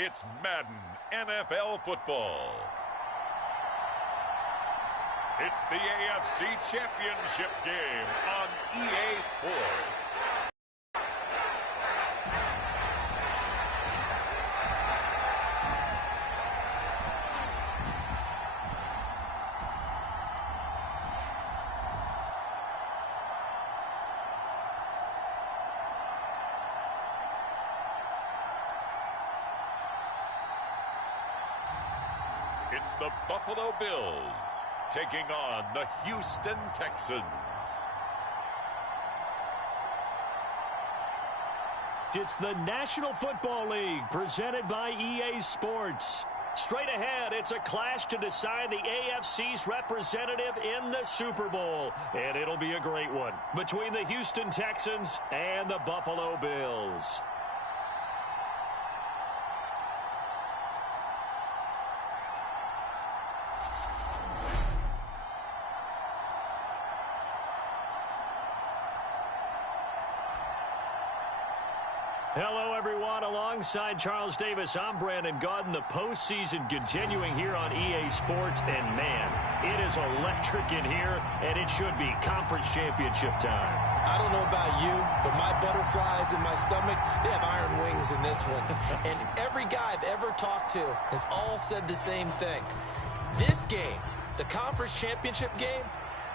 It's Madden NFL Football. It's the AFC Championship game on EA Sports. It's the Buffalo Bills taking on the Houston Texans. It's the National Football League presented by EA Sports. Straight ahead, it's a clash to decide the AFC's representative in the Super Bowl. And it'll be a great one between the Houston Texans and the Buffalo Bills. Hello, everyone. Alongside Charles Davis, I'm Brandon Gaudin. The postseason continuing here on EA Sports. And, man, it is electric in here, and it should be conference championship time. I don't know about you, but my butterflies in my stomach, they have iron wings in this one. And every guy I've ever talked to has all said the same thing. This game, the conference championship game,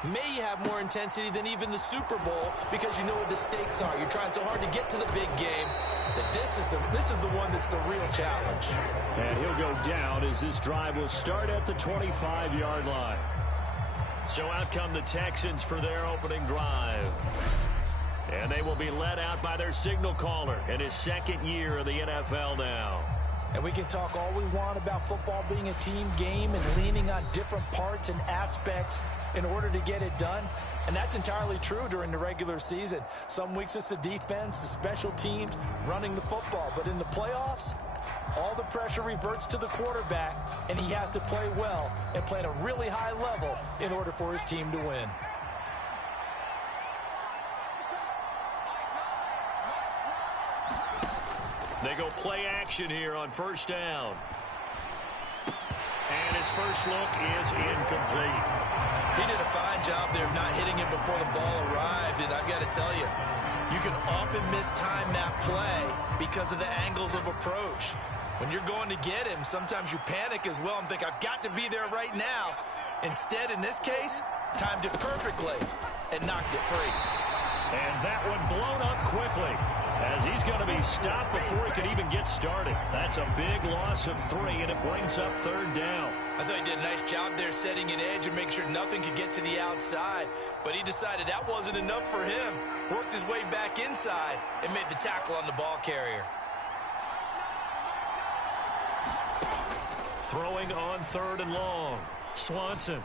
may have more intensity than even the Super Bowl because you know what the stakes are. You're trying so hard to get to the big game that this is the one that's the real challenge. And he'll go down as this drive will start at the 25-yard line. So out come the Texans for their opening drive. And they will be led out by their signal caller in his second year of the NFL now. And we can talk all we want about football being a team game and leaning on different parts and aspects in order to get it done. And that's entirely true during the regular season. Some weeks it's the defense, the special teams, running the football. But in the playoffs, all the pressure reverts to the quarterback, and he has to play well and play at a really high level in order for his team to win. They go play action here on first down. And his first look is incomplete. He did a fine job there of not hitting him before the ball arrived, and I've got to tell you, you can often mistime that play because of the angles of approach. When you're going to get him, sometimes you panic as well and think, I've got to be there right now. Instead, in this case, timed it perfectly and knocked it free. And that one blown up quickly as he's going to be stopped before he could even get started. That's a big loss of 3, and it brings up third down. I thought he did a nice job there setting an edge and making sure nothing could get to the outside. But he decided that wasn't enough for him. Worked his way back inside and made the tackle on the ball carrier. Throwing on third and long. Swanson.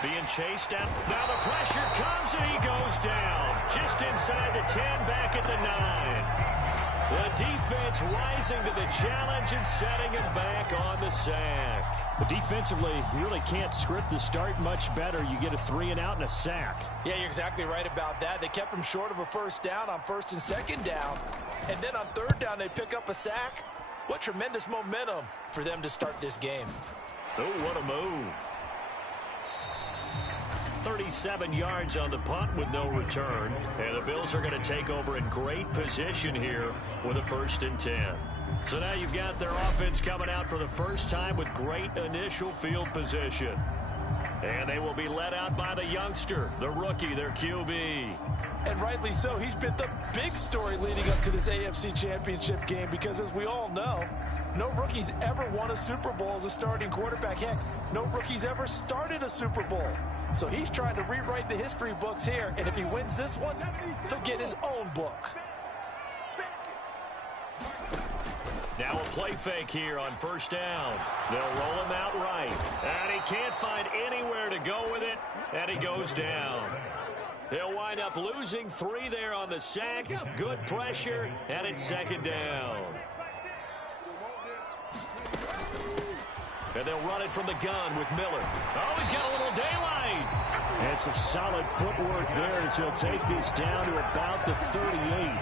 Being chased out. Now the pressure comes and he goes down. Just inside the 10, back at the 9. The defense rising to the challenge and setting him back on the sack. But defensively, you really can't script the start much better. You get a 3 and out and a sack. Yeah, you're exactly right about that. They kept him short of a first down on first and second down. And then on third down, they pick up a sack. What tremendous momentum for them to start this game. Oh, what a move. 37 yards on the punt with no return. And the Bills are going to take over in great position here with a 1st and 10. So now you've got their offense coming out for the first time with great initial field position. And they will be led out by the youngster, the rookie, their QB. And rightly so. He's been the big story leading up to this AFC Championship game because, as we all know, no rookie's ever won a Super Bowl as a starting quarterback. Heck, no rookie's ever started a Super Bowl. So he's trying to rewrite the history books here, and if he wins this one, he'll get his own book. Now a play fake here on first down. They'll roll him out right. And he can't find anywhere to go with it, and he goes down. He'll wind up losing 3 there on the sack. Good pressure, and it's second down. And they'll run it from the gun with Miller. Oh, he's got a little daylight. And some solid footwork there as he'll take this down to about the 38.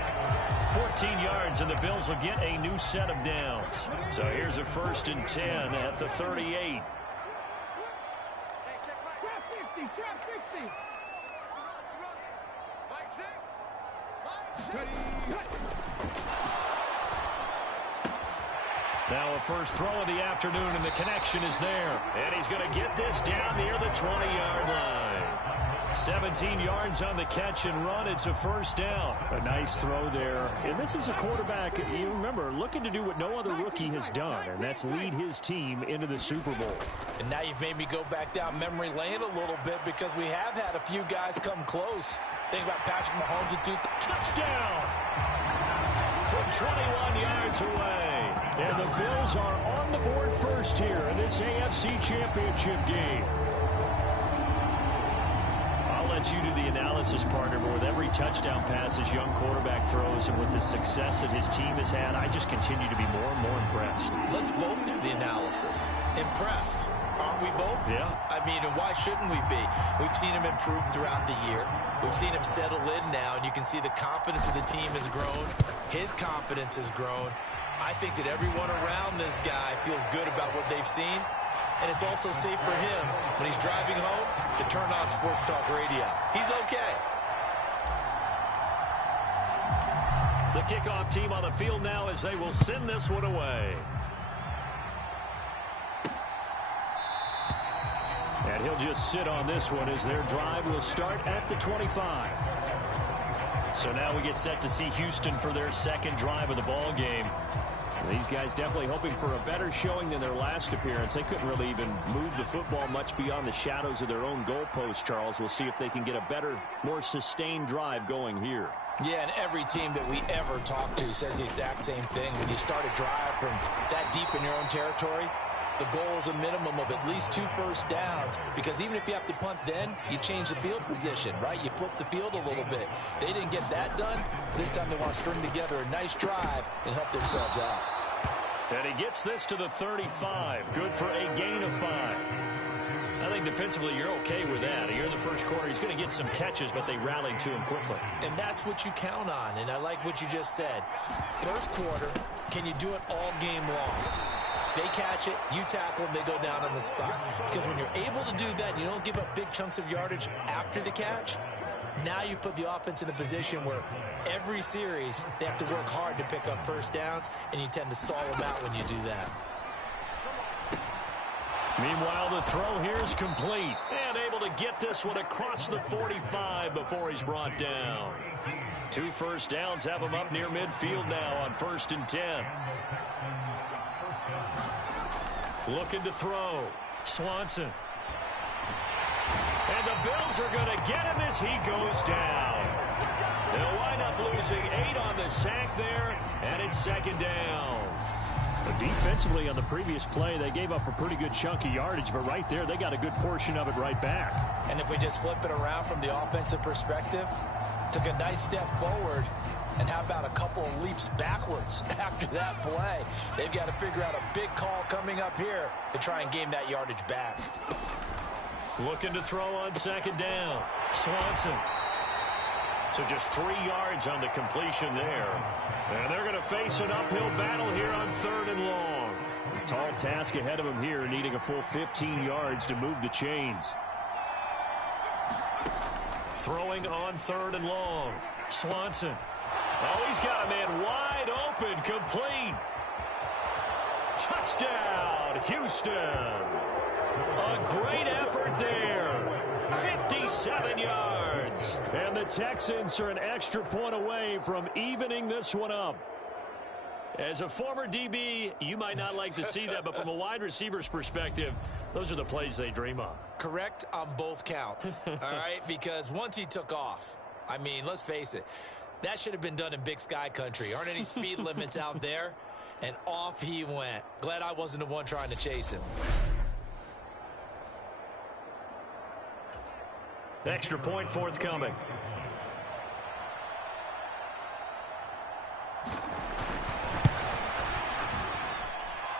14 yards, and the Bills will get a new set of downs. So here's a 1st and 10 at the 38. Now a first throw of the afternoon, and the connection is there. And he's going to get this down near the 20-yard line. 17 yards on the catch and run. It's a 1st down. A nice throw there. And this is a quarterback, you remember, looking to do what no other rookie has done, and that's lead his team into the Super Bowl. And now you've made me go back down memory lane a little bit because we have had a few guys come close. Think about Patrick Mahomes and touchdown from 21 yards away. And the Bills are on the board first here in this AFC Championship game. I'll let you do the analysis, partner, but with every touchdown pass his young quarterback throws and with the success that his team has had, I just continue to be more and more impressed. Let's both do the analysis. Impressed. Aren't we both? Yeah. I mean, and why shouldn't we be? We've seen him improve throughout the year. We've seen him settle in now, and you can see the confidence of the team has grown. His confidence has grown. I think that everyone around this guy feels good about what they've seen, and it's also safe for him when he's driving home to turn on Sports Talk Radio. He's okay. The kickoff team on the field now as they will send this one away. And he'll just sit on this one as their drive will start at the 25. So now we get set to see Houston for their 2nd drive of the ball game. These guys definitely hoping for a better showing than their last appearance. They couldn't really even move the football much beyond the shadows of their own goalpost, Charles. We'll see if they can get a better, more sustained drive going here. Yeah, and every team that we ever talk to says the exact same thing. When you start a drive from that deep in your own territory, the goal is a minimum of at least 2 first downs, because even if you have to punt then, you change the field position, right? You flip the field a little bit. They didn't get that done. This time they want to string together a nice drive and help themselves out. And he gets this to the 35. Good for a gain of 5. I think defensively you're okay with that. Here in the first quarter, he's going to get some catches, but they rallied to him quickly. And that's what you count on, and I like what you just said. First quarter, can you do it all game long? They catch it, you tackle them, they go down on the spot. Because when you're able to do that, you don't give up big chunks of yardage after the catch. Now you put the offense in a position where every series they have to work hard to pick up first downs, and you tend to stall them out when you do that. Meanwhile, the throw here is complete. And able to get this one across the 45 before he's brought down. 2 first downs have him up near midfield now on 1st and 10. Looking to throw. Swanson. And the Bills are going to get him as he goes down. They'll wind up losing 8 on the sack there, and it's 2nd down. Defensively on the previous play, they gave up a pretty good chunk of yardage, but right there, they got a good portion of it right back. And if we just flip it around from the offensive perspective, took a nice step forward, and how about a couple of leaps backwards after that play? They've got to figure out a big call coming up here to try and gain that yardage back. Looking to throw on 2nd down. Swanson. So just 3 yards on the completion there. And they're going to face an uphill battle here on 3rd and long. A tall task ahead of them here, needing a full 15 yards to move the chains. Throwing on 3rd and long. Swanson. Oh, he's got a man wide open, complete. Touchdown, Houston. A great effort there. 57 yards. And the Texans are an extra point away from evening this one up. As a former DB, you might not like to see that, but from a wide receiver's perspective, those are the plays they dream of. Correct on both counts, all right? Because once he took off, I mean, let's face it, that should have been done in Big Sky country. Aren't any speed limits out there? And off he went. Glad I wasn't the one trying to chase him. Extra point forthcoming.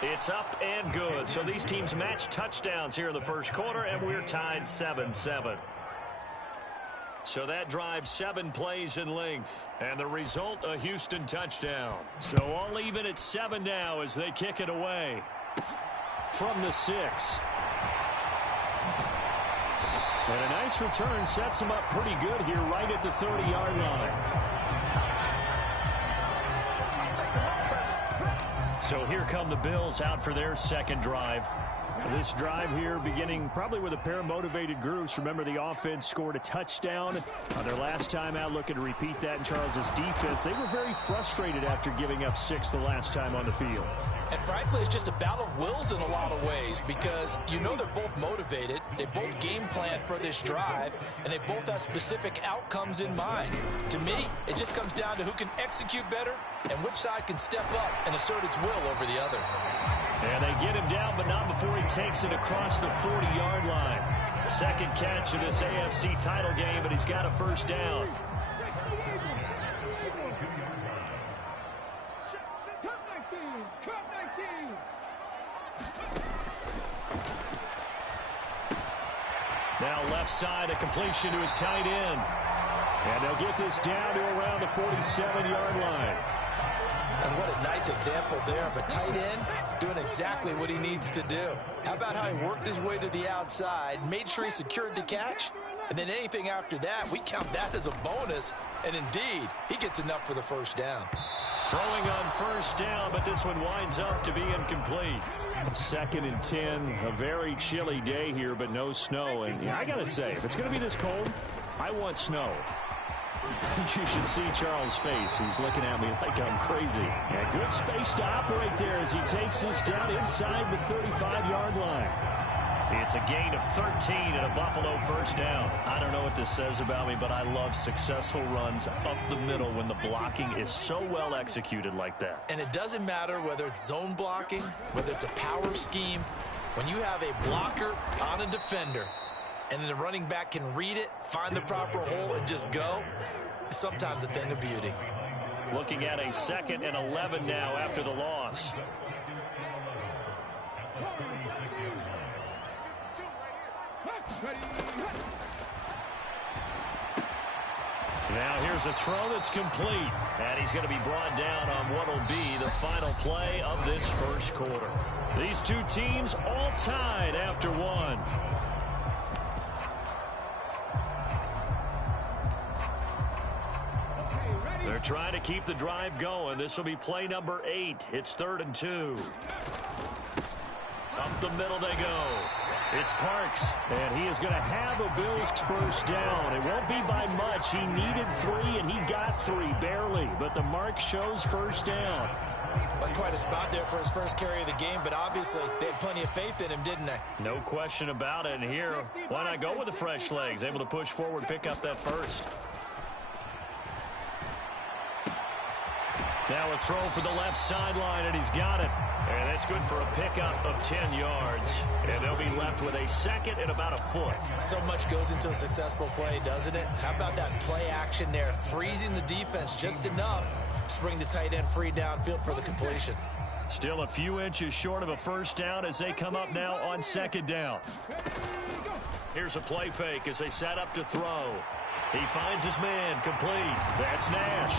It's up and good. So these teams match touchdowns here in the first quarter, and we're tied 7-7. So that drive 7 plays in length. And the result, a Houston touchdown. So all even at 7 now as they kick it away. From the 6. And a nice return sets them up pretty good here right at the 30-yard line. So here come the Bills out for their second drive. This drive here beginning probably with a pair of motivated groups. Remember, the offense scored a touchdown their last time out, looking to repeat that in Charles's defense. They were very frustrated after giving up 6 the last time on the field. And frankly, it's just a battle of wills in a lot of ways because you know they're both motivated. They both game plan for this drive, and they both have specific outcomes in mind. To me, it just comes down to who can execute better and which side can step up and assert its will over the other. And they get him down, but not before he takes it across the 40-yard line. Second catch of this AFC title game, but he's got a first down. Now left side, a completion to his tight end. And they'll get this down to around the 47-yard line. And what a nice example there of a tight end doing exactly what he needs to do. How about how he worked his way to the outside, made sure he secured the catch, and then anything after that, we count that as a bonus. And indeed, he gets enough for the first down. Throwing on first down, but this one winds up to be incomplete. 2nd and 10, a very chilly day here, but no snow. And yeah, I got to say, if it's going to be this cold, I want snow. You should see Charles' face. He's looking at me like I'm crazy. Yeah, good space to operate there as he takes this down inside the 35-yard line. It's a gain of 13 and a Buffalo first down. I don't know what this says about me, but I love successful runs up the middle when the blocking is so well executed like that. And it doesn't matter whether it's zone blocking, whether it's a power scheme. When you have a blocker on a defender and then the running back can read it, find the proper hole, and just go, it's sometimes a thing of beauty. Looking at a 2nd and 11 now after the loss. Now here's a throw that's complete. And he's going to be brought down on what will be the final play of this first quarter. These two teams all tied after one. They're trying to keep the drive going. This will be play number 8. It's 3rd and 2. Up the middle they go. It's Parks. And he is going to have a Bills first down. It won't be by much. He needed 3, and he got 3, barely. But the mark shows first down. That's quite a spot there for his first carry of the game, but obviously they had plenty of faith in him, didn't they? No question about it. And here, why not go with the fresh legs? Able to push forward, pick up that first. Now a throw for the left sideline, and he's got it. And that's good for a pickup of 10 yards. And they'll be left with a 2nd and about a foot. So much goes into a successful play, doesn't it? How about that play action there, freezing the defense just enough to bring the tight end free downfield for the completion. Still a few inches short of a first down as they come up now on 2nd down. Here's a play fake as they set up to throw. He finds his man, complete. That's Nash.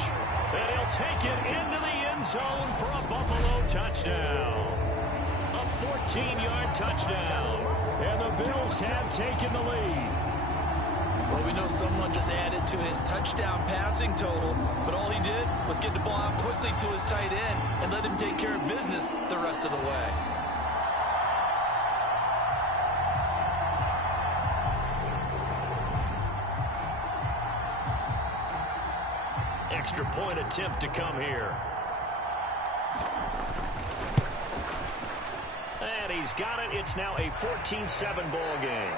And he'll take it into the end zone for a Buffalo touchdown. A 14-yard touchdown. And the Bills have taken the lead. Well, we know someone just added to his touchdown passing total, but all he did was get the ball out quickly to his tight end and let him take care of business the rest of the way. Extra point attempt to come here. And he's got it. It's now a 14-7 ball game.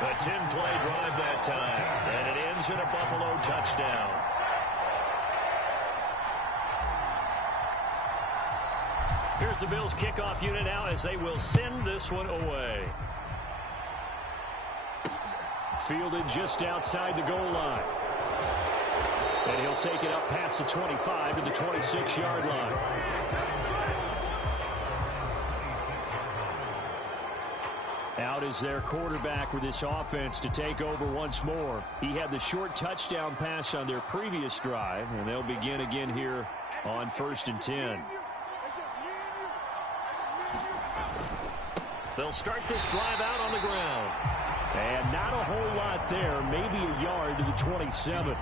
A 10-play drive that time. And it ends in a Buffalo touchdown. Here's the Bills kickoff unit now as they will send this one away. Fielded just outside the goal line. And he'll take it up past the 25 to the 26-yard line. Out out as their quarterback for this offense to take over once more. He had the short touchdown pass on their previous drive, and they'll begin again here on 1st and 10. They'll start this drive out on the ground. And not a whole lot there, maybe a yard to the 27.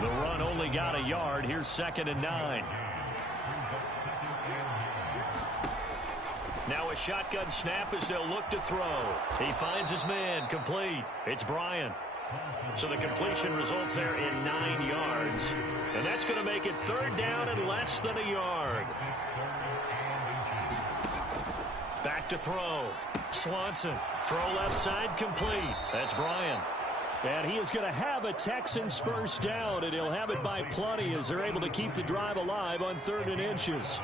The run only got a yard. Here's 2nd and 9. Now a shotgun snap as they'll look to throw. He finds his man, complete. It's Bryant. So the completion results there in 9 yards. And that's going to make it 3rd down and less than a yard. Back to throw. Swanson. Throw left side, complete. That's Bryant. And he is going to have a Texans first down, and he'll have it by plenty as they're able to keep the drive alive on 3rd and inches.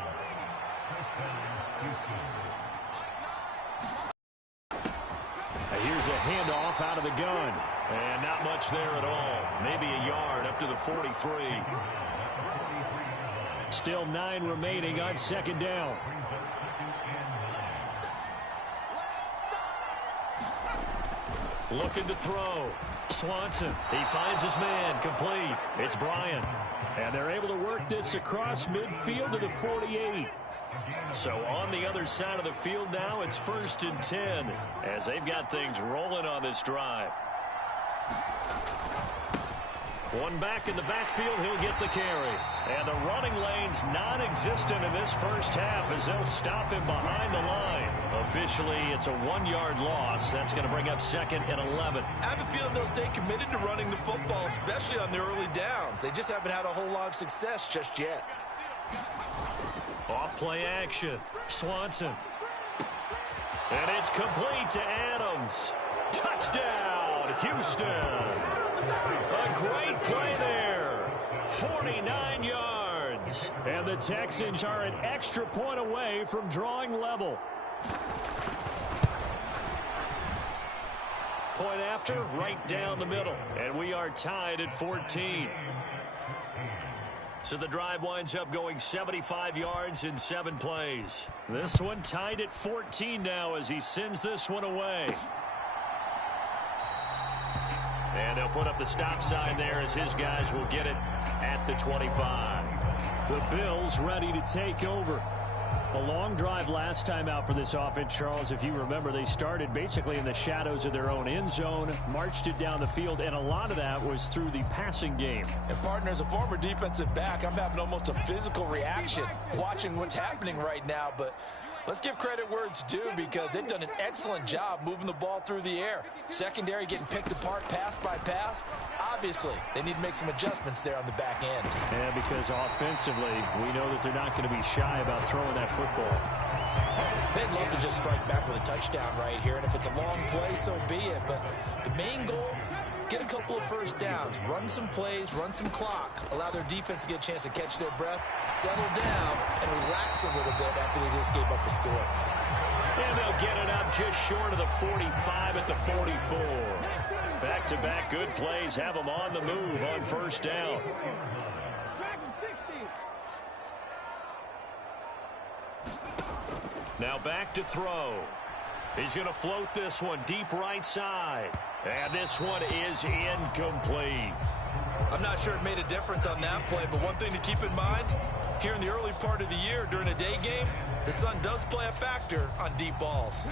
Here's a handoff out of the gun. And not much there at all. Maybe a yard up to the 43. Still 9 remaining on 2nd down. Looking to throw. Swanson. He finds his man. Complete. It's Bryant. And they're able to work this across midfield to the 48. So on the other side of the field now, it's 1st and 10 as they've got things rolling on this drive. One back in the backfield, he'll get the carry. And the running lane's non-existent in this first half as they'll stop him behind the line. Officially, it's a 1-yard loss. That's going to bring up 2nd and 11. I have a feeling they'll stay committed to running the football, especially on the early downs. They just haven't had a whole lot of success just yet. Off play action. Swanson. And it's complete to Adams. Touchdown, Houston. A great play there. 49 yards. And the Texans are an extra point away from drawing level. Point after, right down the middle. And we are tied at 14. So the drive winds up going 75 yards in 7 plays. This one tied at 14 now as he sends this one away. And they'll put up the stop sign there as his guys will get it at the 25. The Bills ready to take over. A long drive last time out for this offense, Charles. If you remember, they started basically in the shadows of their own end zone, marched it down the field, and a lot of that was through the passing game. And partner, as a former defensive back, I'm having almost a physical reaction watching what's happening right now. But let's give credit where it's due because they've done an excellent job moving the ball through the air. Secondary getting picked apart pass by pass. Obviously, they need to make some adjustments there on the back end. Yeah, because offensively, we know that they're not going to be shy about throwing that football. They'd love to just strike back with a touchdown right here, and if it's a long play, so be it. But the main goal, get a couple of first downs, run some plays, run some clock, allow their defense to get a chance to catch their breath, settle down, and relax a little bit after they just gave up a score. And they'll get it up just short of the 45 at the 44. Back-to-back good plays have them on the move on first down. Now back to throw. He's going to float this one deep right side. And this one is incomplete. I'm not sure it made a difference on that play, but one thing to keep in mind, here in the early part of the year during a day game, the sun does play a factor on deep balls.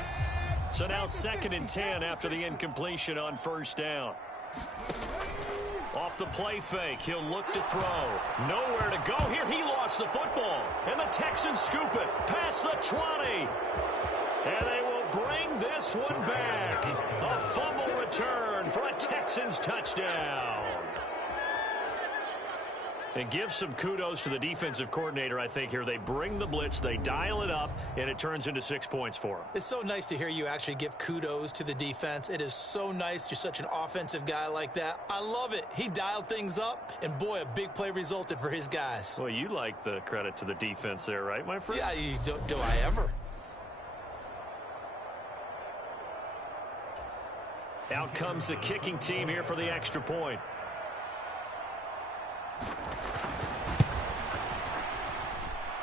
So now 2nd and 10 after the incompletion on first down. Off the play fake, he'll look to throw. Nowhere to go here. He lost the football. And the Texans scoop it past the 20. And they will bring this one back. A fumble return for a Texans touchdown. And give some kudos to the defensive coordinator, I think, here. They bring the blitz, they dial it up, and it turns into 6 points for them. It's so nice to hear you actually give kudos to the defense. It is so nice. You're such an offensive guy like that. I love it. He dialed things up, and boy, a big play resulted for his guys. Well, you like the credit to the defense there, right, my friend? Yeah, do I ever? Out comes the kicking team here for the extra point.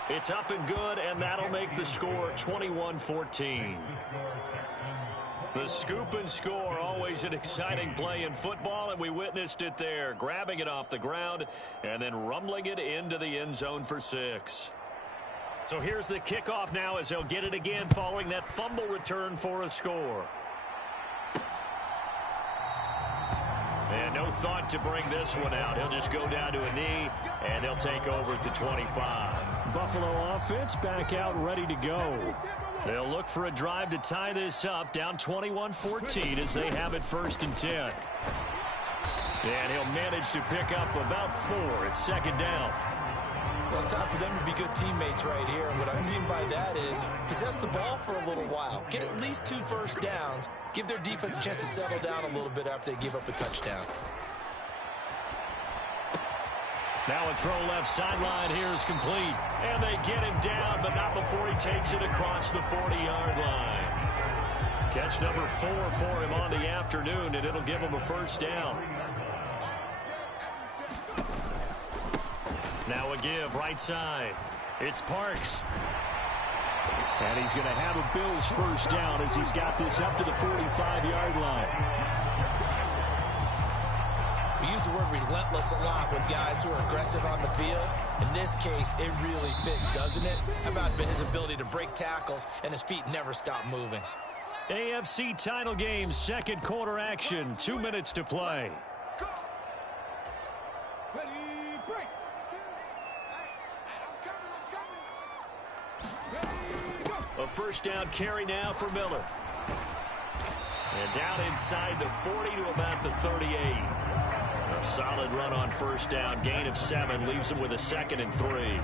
It's up and good, and that'll make the score 21-14. The scoop and score, always an exciting play in football, and we witnessed it there, grabbing it off the ground and then rumbling it into the end zone for 6. So here's the kickoff now as they'll get it again following that fumble return for a score. And no thought to bring this one out. He'll just go down to a knee, and they'll take over at the 25. Buffalo offense back out ready to go. They'll look for a drive to tie this up, down 21-14 as they have it 1st and 10. And he'll manage to pick up about 4. It's 2nd down. Well, it's time for them to be good teammates right here. And what I mean by that is possess the ball for a little while. Get at least 2 first downs. Give their defense a chance to settle down a little bit after they give up a touchdown. Now a throw left sideline here is complete. And they get him down, but not before he takes it across the 40-yard line. Catch number 4 for him on the afternoon, and it'll give him a 1st down. Now a give right side. It's Parks. And he's going to have a Bills 1st down as he's got this up to the 45-yard line. We use the word relentless a lot with guys who are aggressive on the field. In this case, it really fits, doesn't it? How about his ability to break tackles and his feet never stop moving? AFC title game, 2nd quarter action. 2 minutes to play. A 1st down carry now for Miller. And down inside the 40 to about the 38. A solid run on 1st down. Gain of 7 leaves him with a 2nd and 3.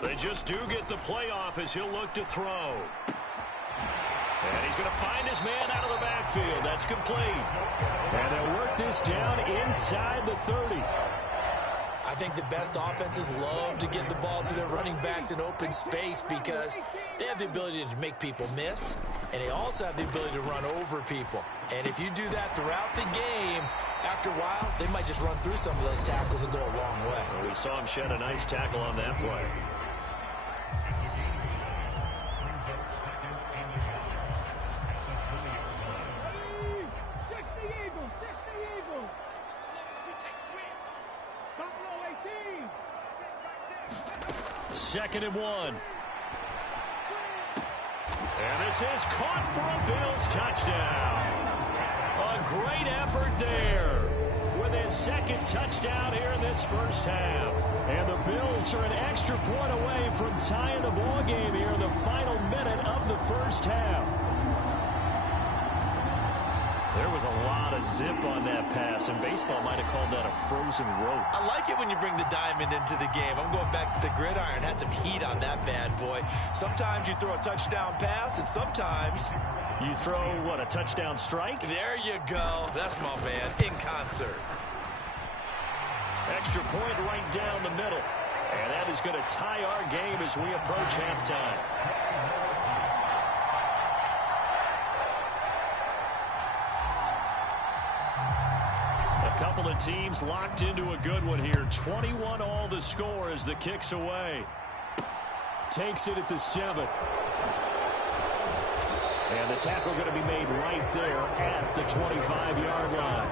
They just do get the playoff as he'll look to throw. And he's going to find his man out of the backfield. That's complete. And they'll work this down inside the 30. I think the best offenses love to get the ball to their running backs in open space because they have the ability to make people miss, and they also have the ability to run over people. And if you do that throughout the game, after a while, they might just run through some of those tackles and go a long way. Well, we saw him shed a nice tackle on that play. Second and 1. And this is caught for a Bills touchdown. A great effort there with his 2nd touchdown here in this 1st half. And the Bills are an extra point away from tying the ball game here in the final minute of the 1st half. There was a lot of zip on that pass, and baseball might have called that a frozen rope. I like it when you bring the diamond into the game. I'm going back to the gridiron. Had some heat on that bad boy. Sometimes you throw a touchdown pass, and sometimes you throw, what, a touchdown strike? There you go. That's my man, in concert. Extra point right down the middle. And that is going to tie our game as we approach halftime. Couple of teams locked into a good one here. 21 all the score as the kick's away. Takes it at the 7. And the tackle going to be made right there at the 25-yard line.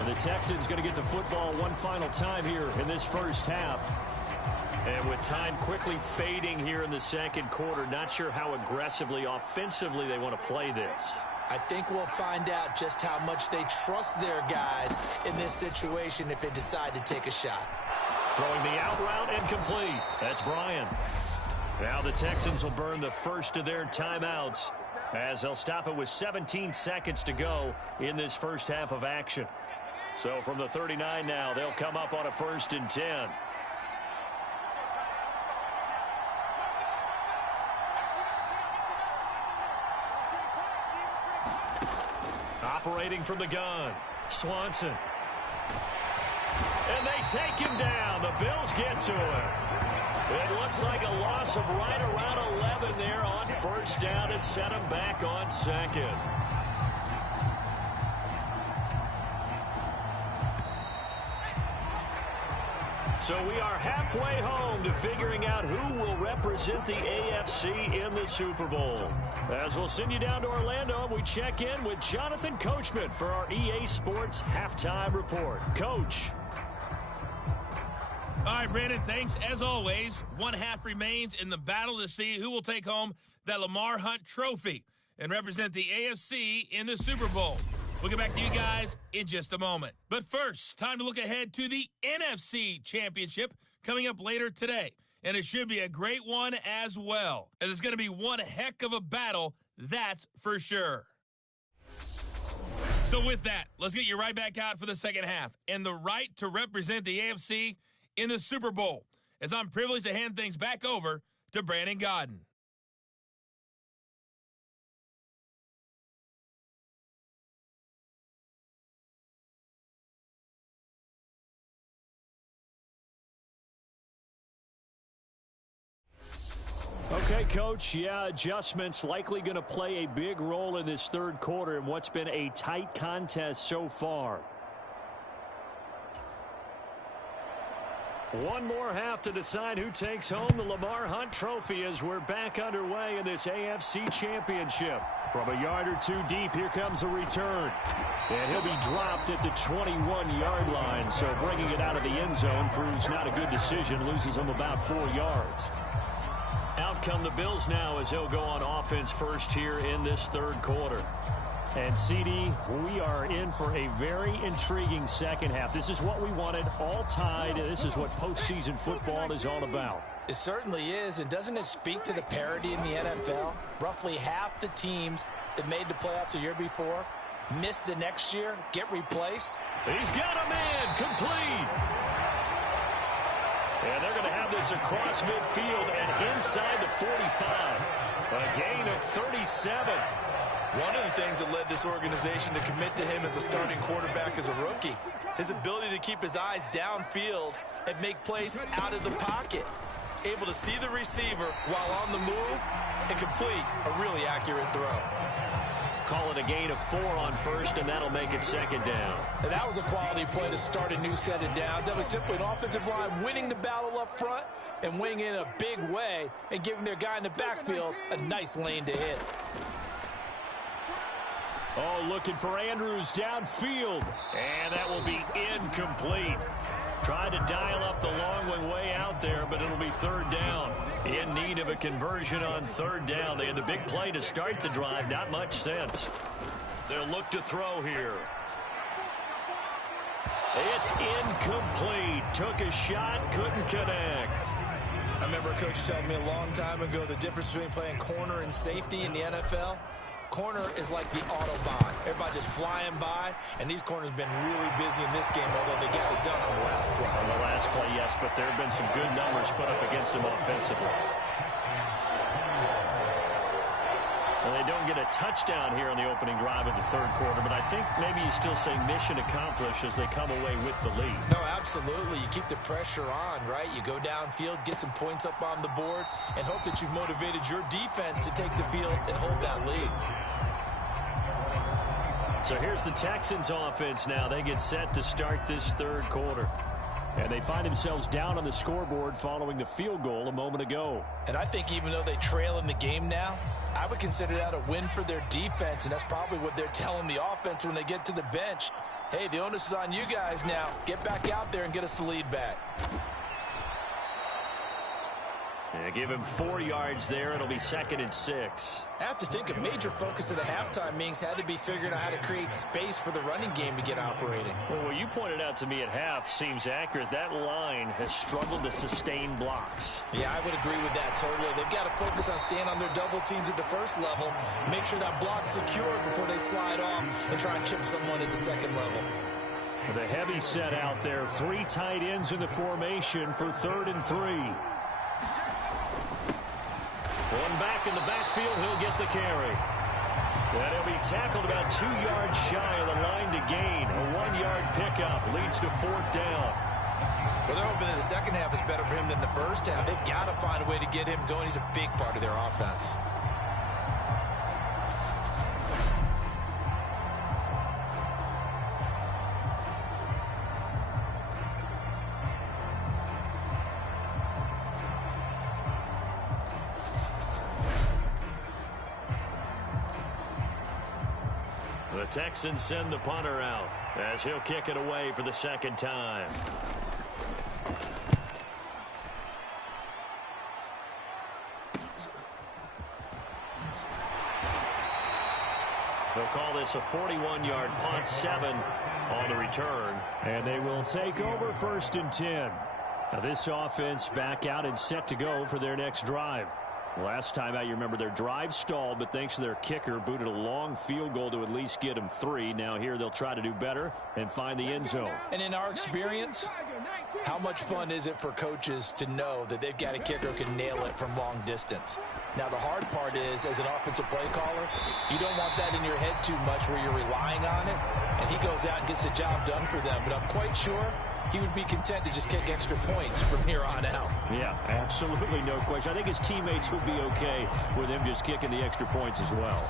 And the Texans going to get the football one final time here in this 1st half. And with time quickly fading here in the 2nd quarter, not sure how aggressively, offensively they want to play this. I think we'll find out just how much they trust their guys in this situation if they decide to take a shot. Throwing the out route and complete. That's Bryan. Now the Texans will burn the 1st of their timeouts as they'll stop it with 17 seconds to go in this 1st half of action. So from the 39 now, they'll come up on a 1st and 10. Operating from the gun, Swanson. And they take him down. The Bills get to him. It looks like a loss of right around 11 there on first down to set him back on second. So we are halfway home to figuring out who will represent the AFC in the Super Bowl. As we'll send you down to Orlando, we check in with Jonathan Coachman for our EA Sports Halftime Report. Coach. All right, Brandon, thanks. As always, one half remains in the battle to see who will take home that Lamar Hunt trophy and represent the AFC in the Super Bowl. We'll get back to you guys in just a moment. But first, time to look ahead to the NFC Championship coming up later today. And it should be a great one as well, as it's going to be one heck of a battle, that's for sure. So with that, let's get you right back out for the second half and the right to represent the AFC in the Super Bowl, as I'm privileged to hand things back over to Brandon Gaudin. Okay, Coach, adjustments likely going to play a big role in this third quarter in what's been a tight contest so far. One more half to decide who takes home the Lamar Hunt trophy as we're back underway in this AFC Championship. From a yard or two deep, here comes a return. And he'll be dropped at the 21-yard line, so bringing it out of the end zone proves not a good decision, loses him about 4 yards. Out come the Bills now as they'll go on offense first here in this third quarter. And, CD, we are in for a very intriguing second half. This is what we wanted, all tied. This is what postseason football is all about. It certainly is, and doesn't it speak to the parity in the NFL? Roughly half the teams that made the playoffs the year before miss the next year, get replaced. He's got a man, complete. And they're going to have this across midfield and inside the 45. A gain of 37. One of the things that led this organization to commit to him as a starting quarterback as a rookie, his ability to keep his eyes downfield and make plays out of the pocket. Able to see the receiver while on the move and complete a really accurate throw. Call it a gain of 4 on first, and that'll make it second down. And that was a quality play to start a new set of downs. That was simply an offensive line winning the battle up front and winning in a big way and giving their guy in the backfield a nice lane to hit. Oh, looking for Andrews downfield. And that will be incomplete. Tried to dial up the long one way out there, but it'll be third down. In need of a conversion on third down. They had the big play to start the drive. Not much sense. They'll look to throw here. It's incomplete. Took a shot, couldn't connect. I remember a coach telling me a long time ago the difference between playing corner and safety in the NFL. Corner is like the Autobahn. Everybody just flying by, and these corners have been really busy in this game, although they got it done on the last play. On the last play, yes, but there have been some good numbers put up against them offensively. And they don't get a touchdown here on the opening drive of the third quarter, but I think maybe you still say mission accomplished as they come away with the lead. No, absolutely. You keep the pressure on, right? You go downfield, get some points up on the board, and hope that you've motivated your defense to take the field and hold that lead. So here's the Texans offense now. They get set to start this third quarter. And they find themselves down on the scoreboard following the field goal a moment ago. And I think even though they trail in the game now, I would consider that a win for their defense, and that's probably what they're telling the offense when they get to the bench. Hey, the onus is on you guys now. Get back out there and get us the lead back. Yeah, give him 4 yards there. It'll be 2nd and 6. I have to think a major focus of the halftime meetings had to be figuring out how to create space for the running game to get operating. Well, what you pointed out to me at half seems accurate. That line has struggled to sustain blocks. Yeah, I would agree with that totally. They've got to focus on staying on their double teams at the first level, make sure that block's secure before they slide off and try and chip someone at the second level. With a heavy set out there, 3 tight ends in the formation for 3rd and 3. One back in the backfield, he'll get the carry. And he'll be tackled about 2 yards shy of the line to gain. A 1-yard pickup leads to 4th down. Well, they're hoping that the second half is better for him than the first half. They've got to find a way to get him going. He's a big part of their offense. The Texans send the punter out as he'll kick it away for the second time. They'll call this a 41-yard punt, 7 on the return. And they will take over 1st and 10. Now this offense back out and set to go for their next drive. Last time out, you remember their drive stalled, but thanks to their kicker, booted a long field goal to at least get them 3. Now here they'll try to do better and find the end zone. And in our experience, how much fun is it for coaches to know that they've got a kicker who can nail it from long distance? Now, the hard part is, as an offensive play caller, you don't want that in your head too much where you're relying on it, and he goes out and gets the job done for them. But I'm quite sure he would be content to just kick extra points from here on out. Yeah, absolutely no question. I think his teammates would be okay with him just kicking the extra points as well.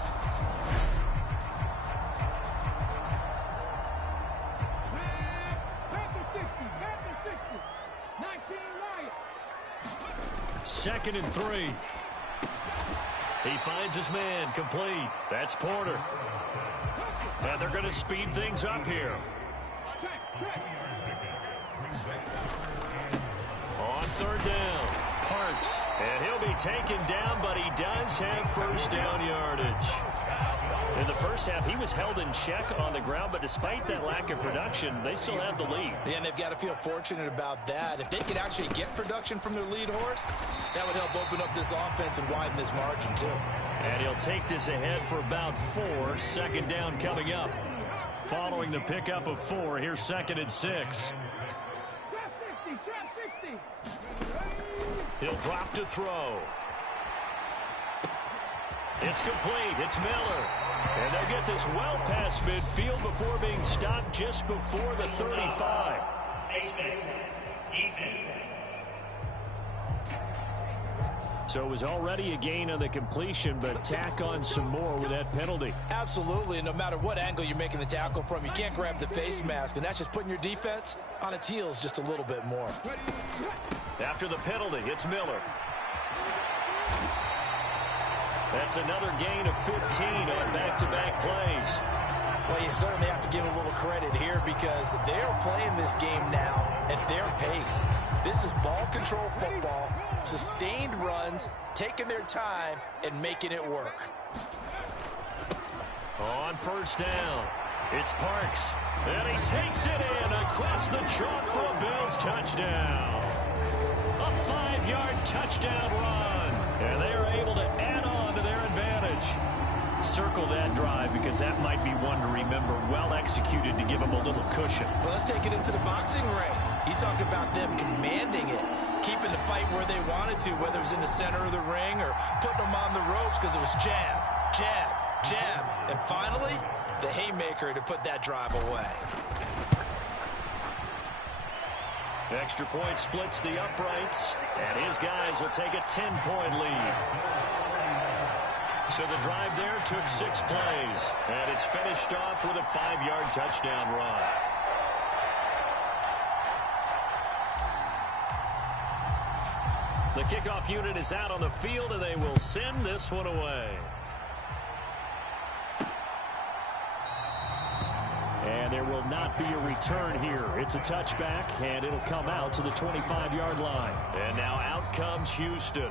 Second and 3. He finds his man, complete. That's Porter. And they're going to speed things up here. On 3rd down, Parks. And he'll be taken down, but he does have first down yardage. In the first half, he was held in check on the ground, but despite that lack of production, they still have the lead. Yeah, and they've got to feel fortunate about that. If they could actually get production from their lead horse, that would help open up this offense and widen this margin, too. And he'll take this ahead for about 4. 2nd down coming up. Following the pickup of 4, here's 2nd and 6. He'll drop to throw. It's complete. It's Miller. And they'll get this well past midfield before being stopped just before the 35. So it was already a gain on the completion, but tack on some more with that penalty. Absolutely, and no matter what angle you're making the tackle from, you can't grab the face mask, and that's just putting your defense on its heels just a little bit more. After the penalty, it's Miller. That's another gain of 15 on back-to-back plays. Well, you certainly have to give a little credit here because they're playing this game now at their pace. This is ball control football, sustained runs, taking their time, and making it work. On 1st down, it's Parks. And he takes it in across the chalk for a Bills touchdown. A 5-yard touchdown run. And they are able to add on to their advantage. Circle that drive because that might be one to remember. Well executed to give them a little cushion. Well, let's take it into the boxing ring. You talk about them commanding it, keeping the fight where they wanted to, whether it was in the center of the ring or putting them on the ropes because it was jab, jab, jab. And finally, the haymaker to put that drive away. Extra point splits the uprights, and his guys will take a 10-point lead. So the drive there took 6 plays, and it's finished off with a 5-yard touchdown run. The kickoff unit is out on the field, and they will send this one away. And there will not be a return here. It's a touchback, and it'll come out to the 25-yard line. And now out comes Houston.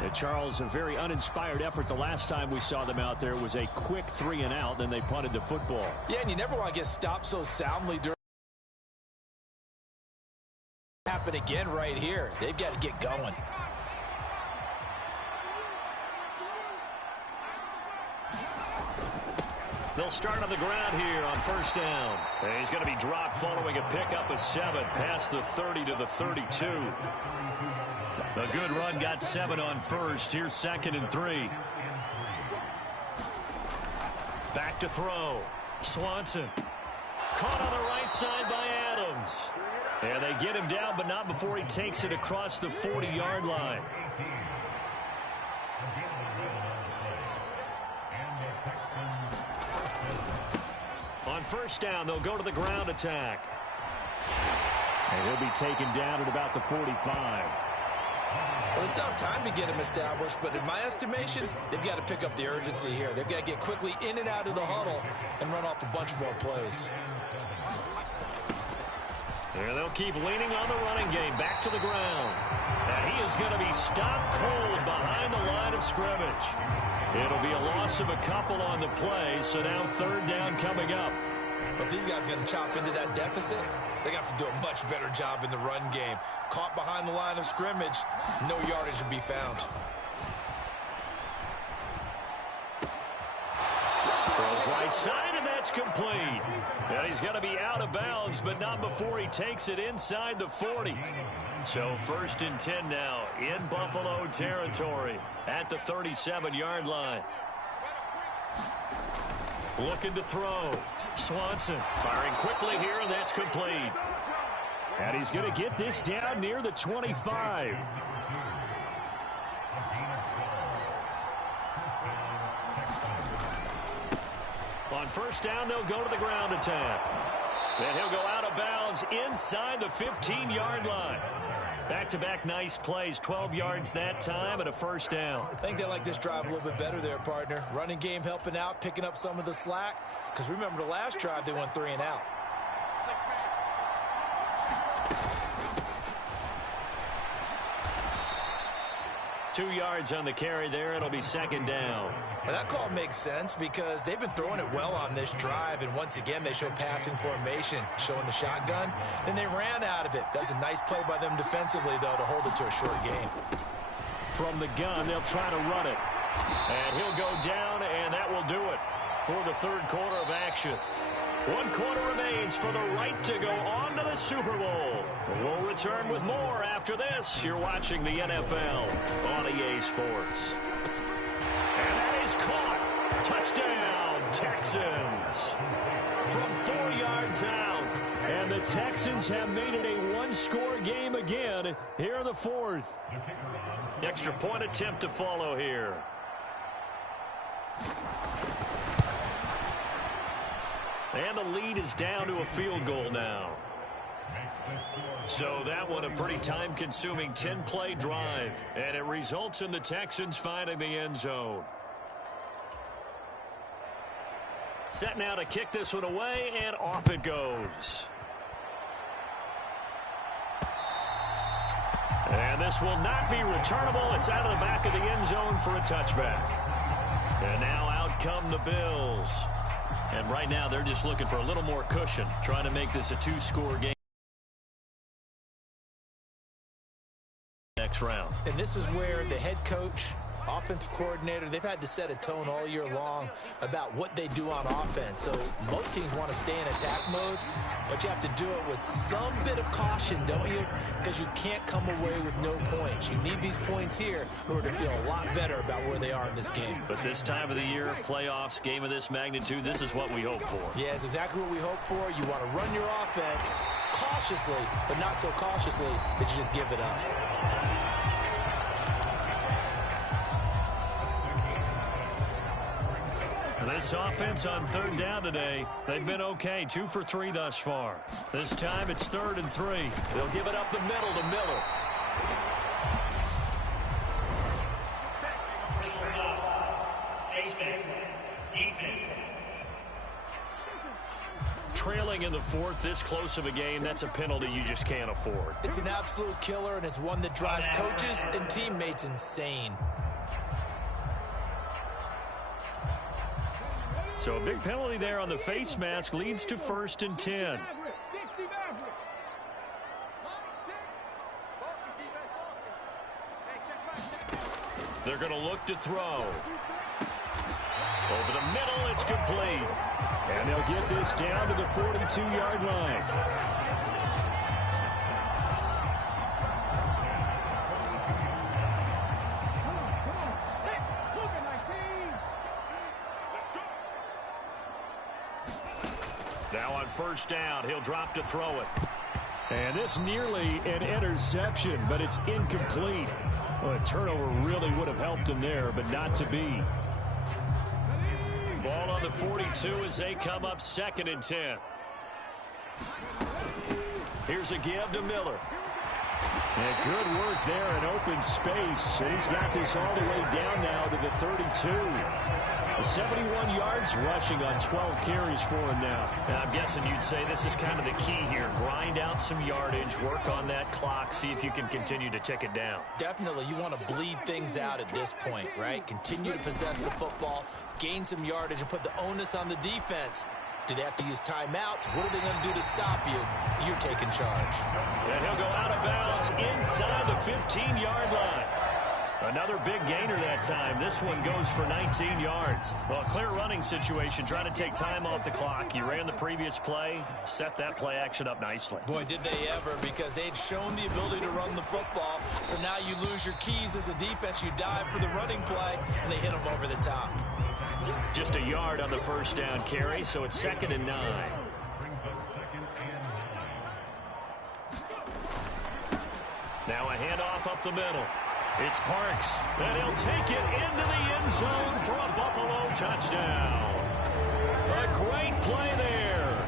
And Charles, a very uninspired effort. The last time we saw them out there was a quick 3-and-out, then they punted the football. Yeah, and you never want to get stopped so soundly during. Happen again right here. They've got to get going. They'll start on the ground here on 1st down. And he's going to be dropped following a pickup of 7 past the 30 to the 32. A good run got 7 on 1st. Here's 2nd and 3. Back to throw. Swanson. Caught on the right side by Adams. And they get him down, but not before he takes it across the 40-yard line. On first down, they'll go to the ground attack. And he'll be taken down at about the 45. Well, they still have time to get him established, but in my estimation, they've got to pick up the urgency here. They've got to get quickly in and out of the huddle and run off a bunch more plays. And they'll keep leaning on the running game. Back to the ground. And he is going to be stopped cold behind the line of scrimmage. It'll be a loss of a couple on the play, so now third down coming up. But these guys are going to chop into that deficit. They're going to have to do a much better job in the run game. Caught behind the line of scrimmage, no yardage to be found. Throws right side, and that's complete. And he's going to be out of bounds, but not before he takes it inside the 40. So first and 10 now in Buffalo territory at the 37-yard line. Looking to throw. Swanson firing quickly here, and that's complete. And he's going to get this down near the 25. On first down, they'll go to the ground attack. Then he'll go out of bounds inside the 15-yard line. Back-to-back nice plays, 12 yards that time and a first down. I think they like this drive a little bit better there, partner. Running game helping out, picking up some of the slack. Because remember the last drive, they went 3 and out. 6 minutes. 2 yards on the carry there. It'll be second down. Well, that call makes sense because they've been throwing it well on this drive, and once again they show passing formation, showing the shotgun. Then they ran out of it. That's a nice play by them defensively, though, to hold it to a short game. From the gun, they'll try to run it. And he'll go down, and that will do it for the third quarter of action. 1 quarter remains for the right to go on to the Super Bowl. We'll return with more after this. You're watching the NFL on EA Sports. And that is caught. Touchdown, Texans. From 4 yards out. And the Texans have made it a one-score game again here in the fourth. Extra point attempt to follow here. And the lead is down to a field goal now. So that one a pretty time-consuming 10-play drive. And it results in the Texans finding the end zone. Set now to kick this one away, and off it goes. And this will not be returnable. It's out of the back of the end zone for a touchback. And now out come the Bills. And right now they're just looking for a little more cushion, trying to make this a 2-score game next round. And this is where the head coach, offensive coordinator, they've had to set a tone all year long about what they do on offense. So most teams want to stay in attack mode, but you have to do it with some bit of caution, don't you? Because you can't come away with no points. You need these points here in order to feel a lot better about where they are in this game. But this time of the year, playoffs, game of this magnitude, this is what we hope for. Yeah, it's exactly what we hope for. You want to run your offense cautiously, but not so cautiously that you just give it up. This offense on third down today, they've been okay. 2 for 3 thus far. This time it's 3rd and 3. They'll give it up the middle to Miller. Trailing in the fourth, this close of a game, that's a penalty you just can't afford. It's an absolute killer, and it's one that drives coaches and teammates insane. So a big penalty there on the face mask leads to 1st and 10. They're going to look to throw. Over the middle, it's complete. And they'll get this down to the 42-yard line. Now on first down, he'll drop to throw it. And this nearly an interception, but it's incomplete. Well, a turnover really would have helped him there, but not to be. Ball on the 42 as they come up 2nd and 10. Here's a give to Miller. And good work there in open space. And he's got this all the way down now to the 32. 71 yards rushing on 12 carries for him now. And I'm guessing you'd say this is kind of the key here. Grind out some yardage, work on that clock, see if you can continue to tick it down. Definitely, you want to bleed things out at this point, right? Continue to possess the football, gain some yardage, and put the onus on the defense. Do they have to use timeouts? What are they going to do to stop you? You're taking charge. And he'll go out of bounds inside the 15-yard line. Another big gainer that time. This one goes for 19 yards. Well, a clear running situation, trying to take time off the clock. You ran the previous play, set that play action up nicely. Boy, did they ever, because they'd shown the ability to run the football. So now you lose your keys as a defense. You dive for the running play, and they hit them over the top. Just a yard on the first down carry, so it's 2nd and 9. Now a handoff up the middle. It's Parks, and he'll take it into the end zone for a Buffalo touchdown. A great play there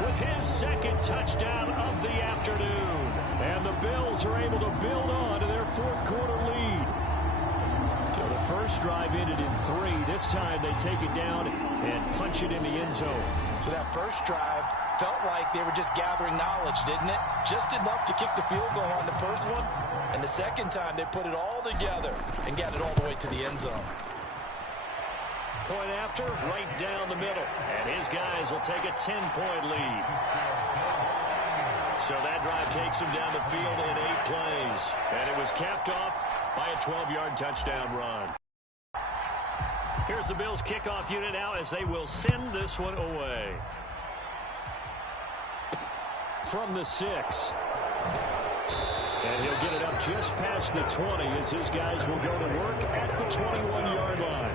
with his 2nd touchdown of the afternoon. And the Bills are able to build on to their 4th quarter lead. So the first drive ended in 3. This time they take it down and punch it in the end zone. So that first drive felt like they were just gathering knowledge, didn't it? Just enough to kick the field goal on the first one. And the second time, they put it all together and got it all the way to the end zone. Point after, right down the middle. And his guys will take a 10-point lead. So that drive takes him down the field in 8 plays. And it was capped off by a 12-yard touchdown run. Here's the Bills kickoff unit out as they will send this one away. From the 6. And he'll get it up just past the 20 as his guys will go to work at the 21-yard line.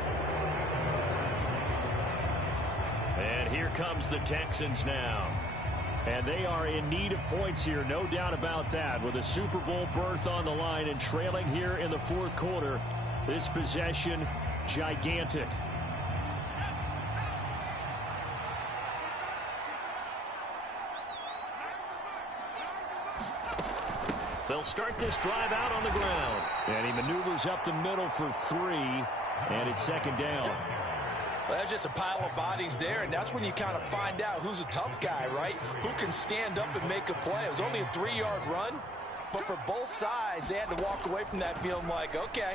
And here comes the Texans now. And they are in need of points here, no doubt about that. With a Super Bowl berth on the line and trailing here in the 4th quarter, this possession gigantic. They'll start this drive out on the ground. And he maneuvers up the middle for 3, and it's 2nd down. Well, that's just a pile of bodies there, and that's when you kind of find out who's a tough guy, right? Who can stand up and make a play. It was only a 3-yard run, but for both sides, they had to walk away from that feeling like, okay,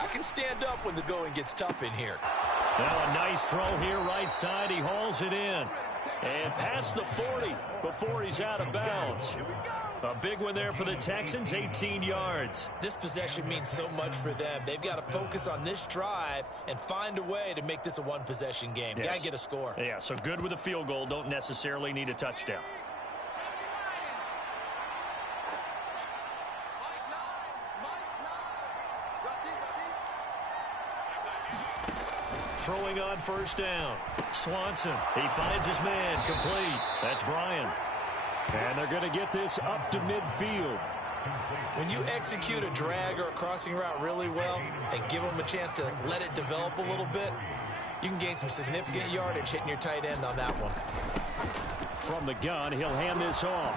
I can stand up when the going gets tough in here. Now a nice throw here right side. He hauls it in. And past the 40 before he's out of bounds. A big one there for the Texans, 18 yards. This possession means so much for them. They've got to focus on this drive and find a way to make this a one-possession game. Yes. Got to get a score. Yeah, so good with a field goal. Don't necessarily need a touchdown. Throwing on first down. Swanson, he finds his man, complete. That's Bryan. And they're going to get this up to midfield. When you execute a drag or a crossing route really well and give them a chance to let it develop a little bit, you can gain some significant yardage hitting your tight end on that one. From the gun, he'll hand this off.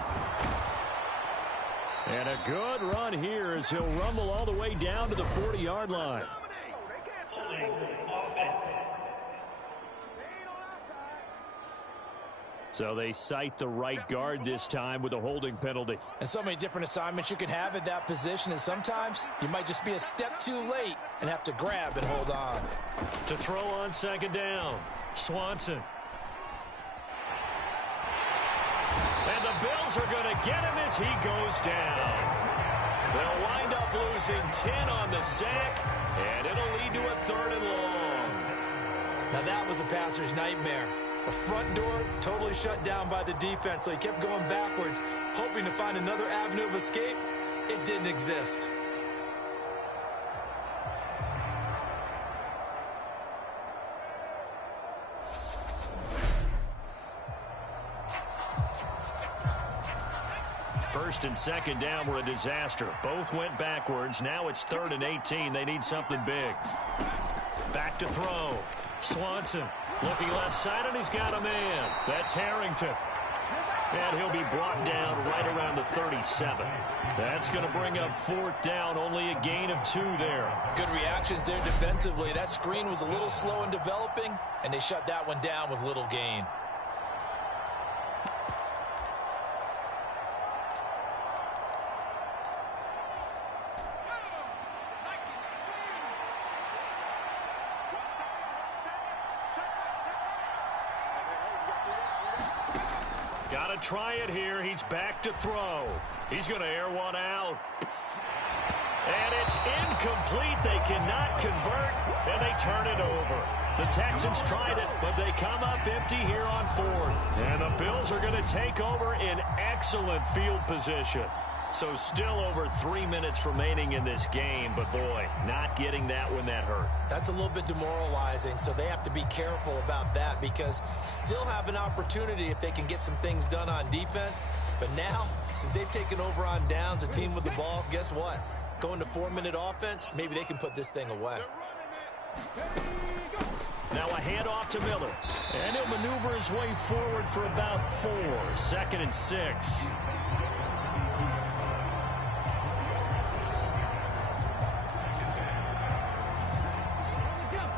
And a good run here as he'll rumble all the way down to the 40-yard line. So they cite the right guard this time with a holding penalty. And so many different assignments you can have at that position, and sometimes you might just be a step too late and have to grab and hold on. To throw on 2nd down, Swanson. And the Bills are going to get him as he goes down. They'll wind up losing 10 on the sack, and it'll lead to a 3rd and long. Now that was a passer's nightmare. The front door totally shut down by the defense, so he kept going backwards, hoping to find another avenue of escape. It didn't exist. First and second down were a disaster. Both went backwards. Now it's 3rd and 18. They need something big. Back to throw. Swanson looking left side, and he's got a man. That's Harrington. And he'll be brought down right around the 37. That's going to bring up 4th down. Only a gain of 2 there. Good reactions there defensively. That screen was a little slow in developing, and they shut that one down with little gain. Got to try it here. He's back to throw. He's going to air one out. And it's incomplete. They cannot convert, and they turn it over. The Texans tried it, but they come up empty here on 4th. And the Bills are going to take over in excellent field position. So still over 3 minutes remaining in this game, but boy, not getting that when that hurt. That's a little bit demoralizing, so they have to be careful about that because still have an opportunity if they can get some things done on defense. But now, since they've taken over on downs, a team with the ball, guess what? Going to 4-minute offense, maybe they can put this thing away. Now a handoff to Miller. And he'll maneuver his way forward for about 4. 2nd and 6.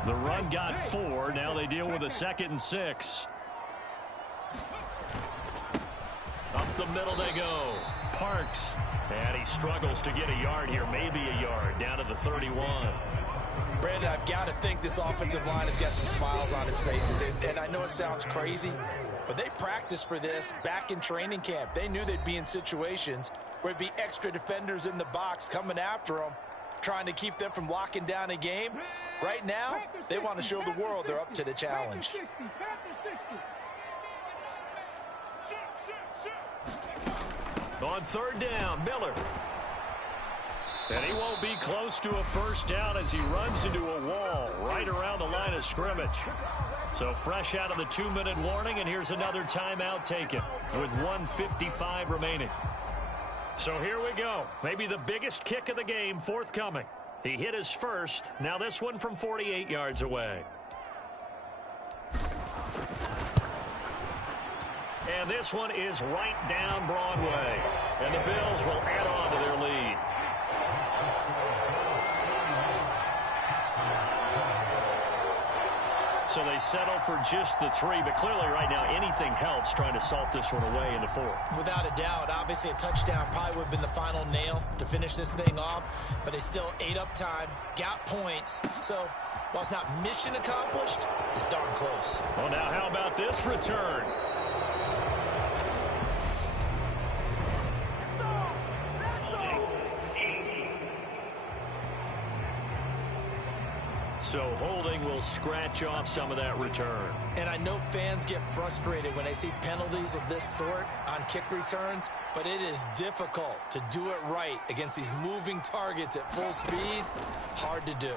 The run got 4. Now they deal with a 2nd and 6. Up the middle they go. Parks. And he struggles to get a yard here. Maybe a yard. Down to the 31. Brandon, I've got to think this offensive line has got some smiles on its faces. And I know it sounds crazy, but they practiced for this back in training camp. They knew they'd be in situations where it'd be extra defenders in the box coming after them, trying to keep them from locking down a game. Right now, they want to show the world they're up to the challenge. On 3rd down, Miller. And he won't be close to a 1st down as he runs into a wall right around the line of scrimmage. So fresh out of the 2-minute warning, and here's another timeout taken with 1:55 remaining. So here we go. Maybe the biggest kick of the game forthcoming. He hit his first. Now this one from 48 yards away. And this one is right down Broadway. And the Bills will add on to their lead. So they settle for just the 3, but clearly right now anything helps trying to salt this one away in the 4th. Without a doubt, obviously a touchdown probably would have been the final nail to finish this thing off, but they still ate up time, got points. So while it's not mission accomplished, it's darn close. Well, now how about this return? So holding will scratch off some of that return. And I know fans get frustrated when they see penalties of this sort on kick returns, but it is difficult to do it right against these moving targets at full speed. Hard to do.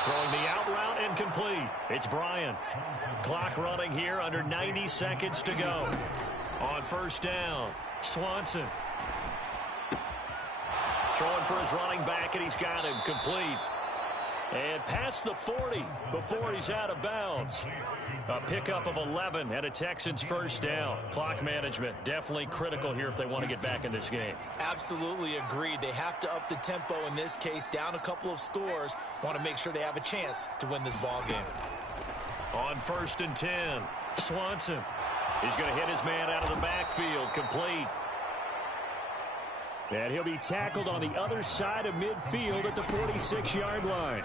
Throwing the out route and complete. It's Bryant. Clock running here, under 90 seconds to go. On 1st down, Swanson. Throwing for his running back, and he's got him complete. And past the 40 before he's out of bounds. A pickup of 11 and a Texans 1st down. Clock management definitely critical here if they want to get back in this game. Absolutely agreed. They have to up the tempo in this case, down a couple of scores. Want to make sure they have a chance to win this ball game. On 1st and 10, Swanson. He's going to hit his man out of the backfield, complete. And he'll be tackled on the other side of midfield at the 46-yard line.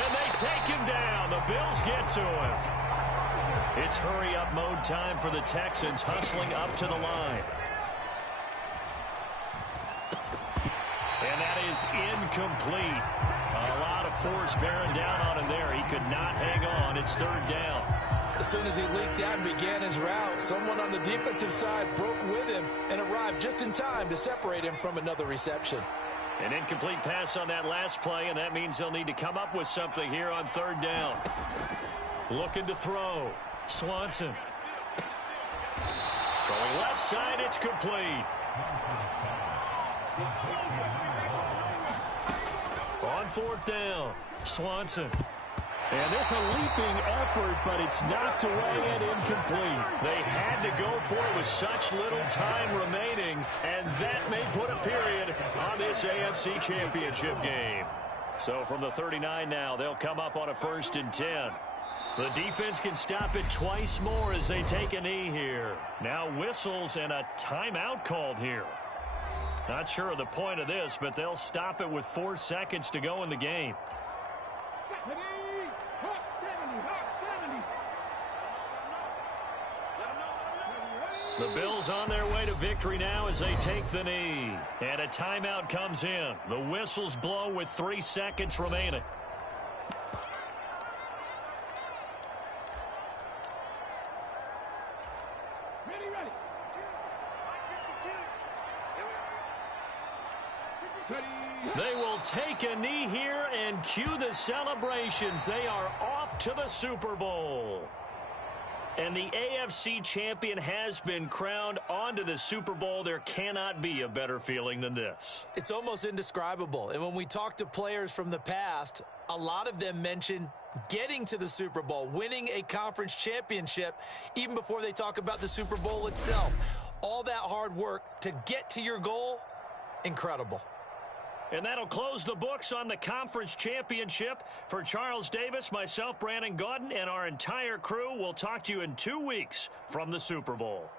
And they take him down. The Bills get to him. It's hurry-up mode time for the Texans, hustling up to the line. And that is incomplete. A lot of force bearing down on him there. He could not hang on. It's 3rd down. As soon as he leaked out and began his route, someone on the defensive side broke with him and arrived just in time to separate him from another reception. An incomplete pass on that last play, and that means they'll need to come up with something here on 3rd down. Looking to throw. Swanson. Throwing left side, it's complete. On fourth down, Swanson. And there's a leaping effort, but it's knocked away and incomplete. They had to go for it with such little time remaining, and that may put a period on this AFC Championship game. So from the 39 now, they'll come up on a 1st and 10. The defense can stop it twice more as they take a knee here. Now whistles and a timeout called here. Not sure of the point of this, but they'll stop it with 4 seconds to go in the game. The Bills on their way to victory now as they take the knee. And a timeout comes in. The whistles blow with 3 seconds remaining. They will take a knee here and cue the celebrations. They are off to the Super Bowl. And the AFC champion has been crowned onto the Super Bowl. There cannot be a better feeling than this. It's almost indescribable. And when we talk to players from the past, a lot of them mention getting to the Super Bowl, winning a conference championship, even before they talk about the Super Bowl itself. All that hard work to get to your goal, incredible. And that'll close the books on the conference championship. For Charles Davis, myself, Brandon Gaudin, and our entire crew, we'll talk to you in 2 weeks from the Super Bowl.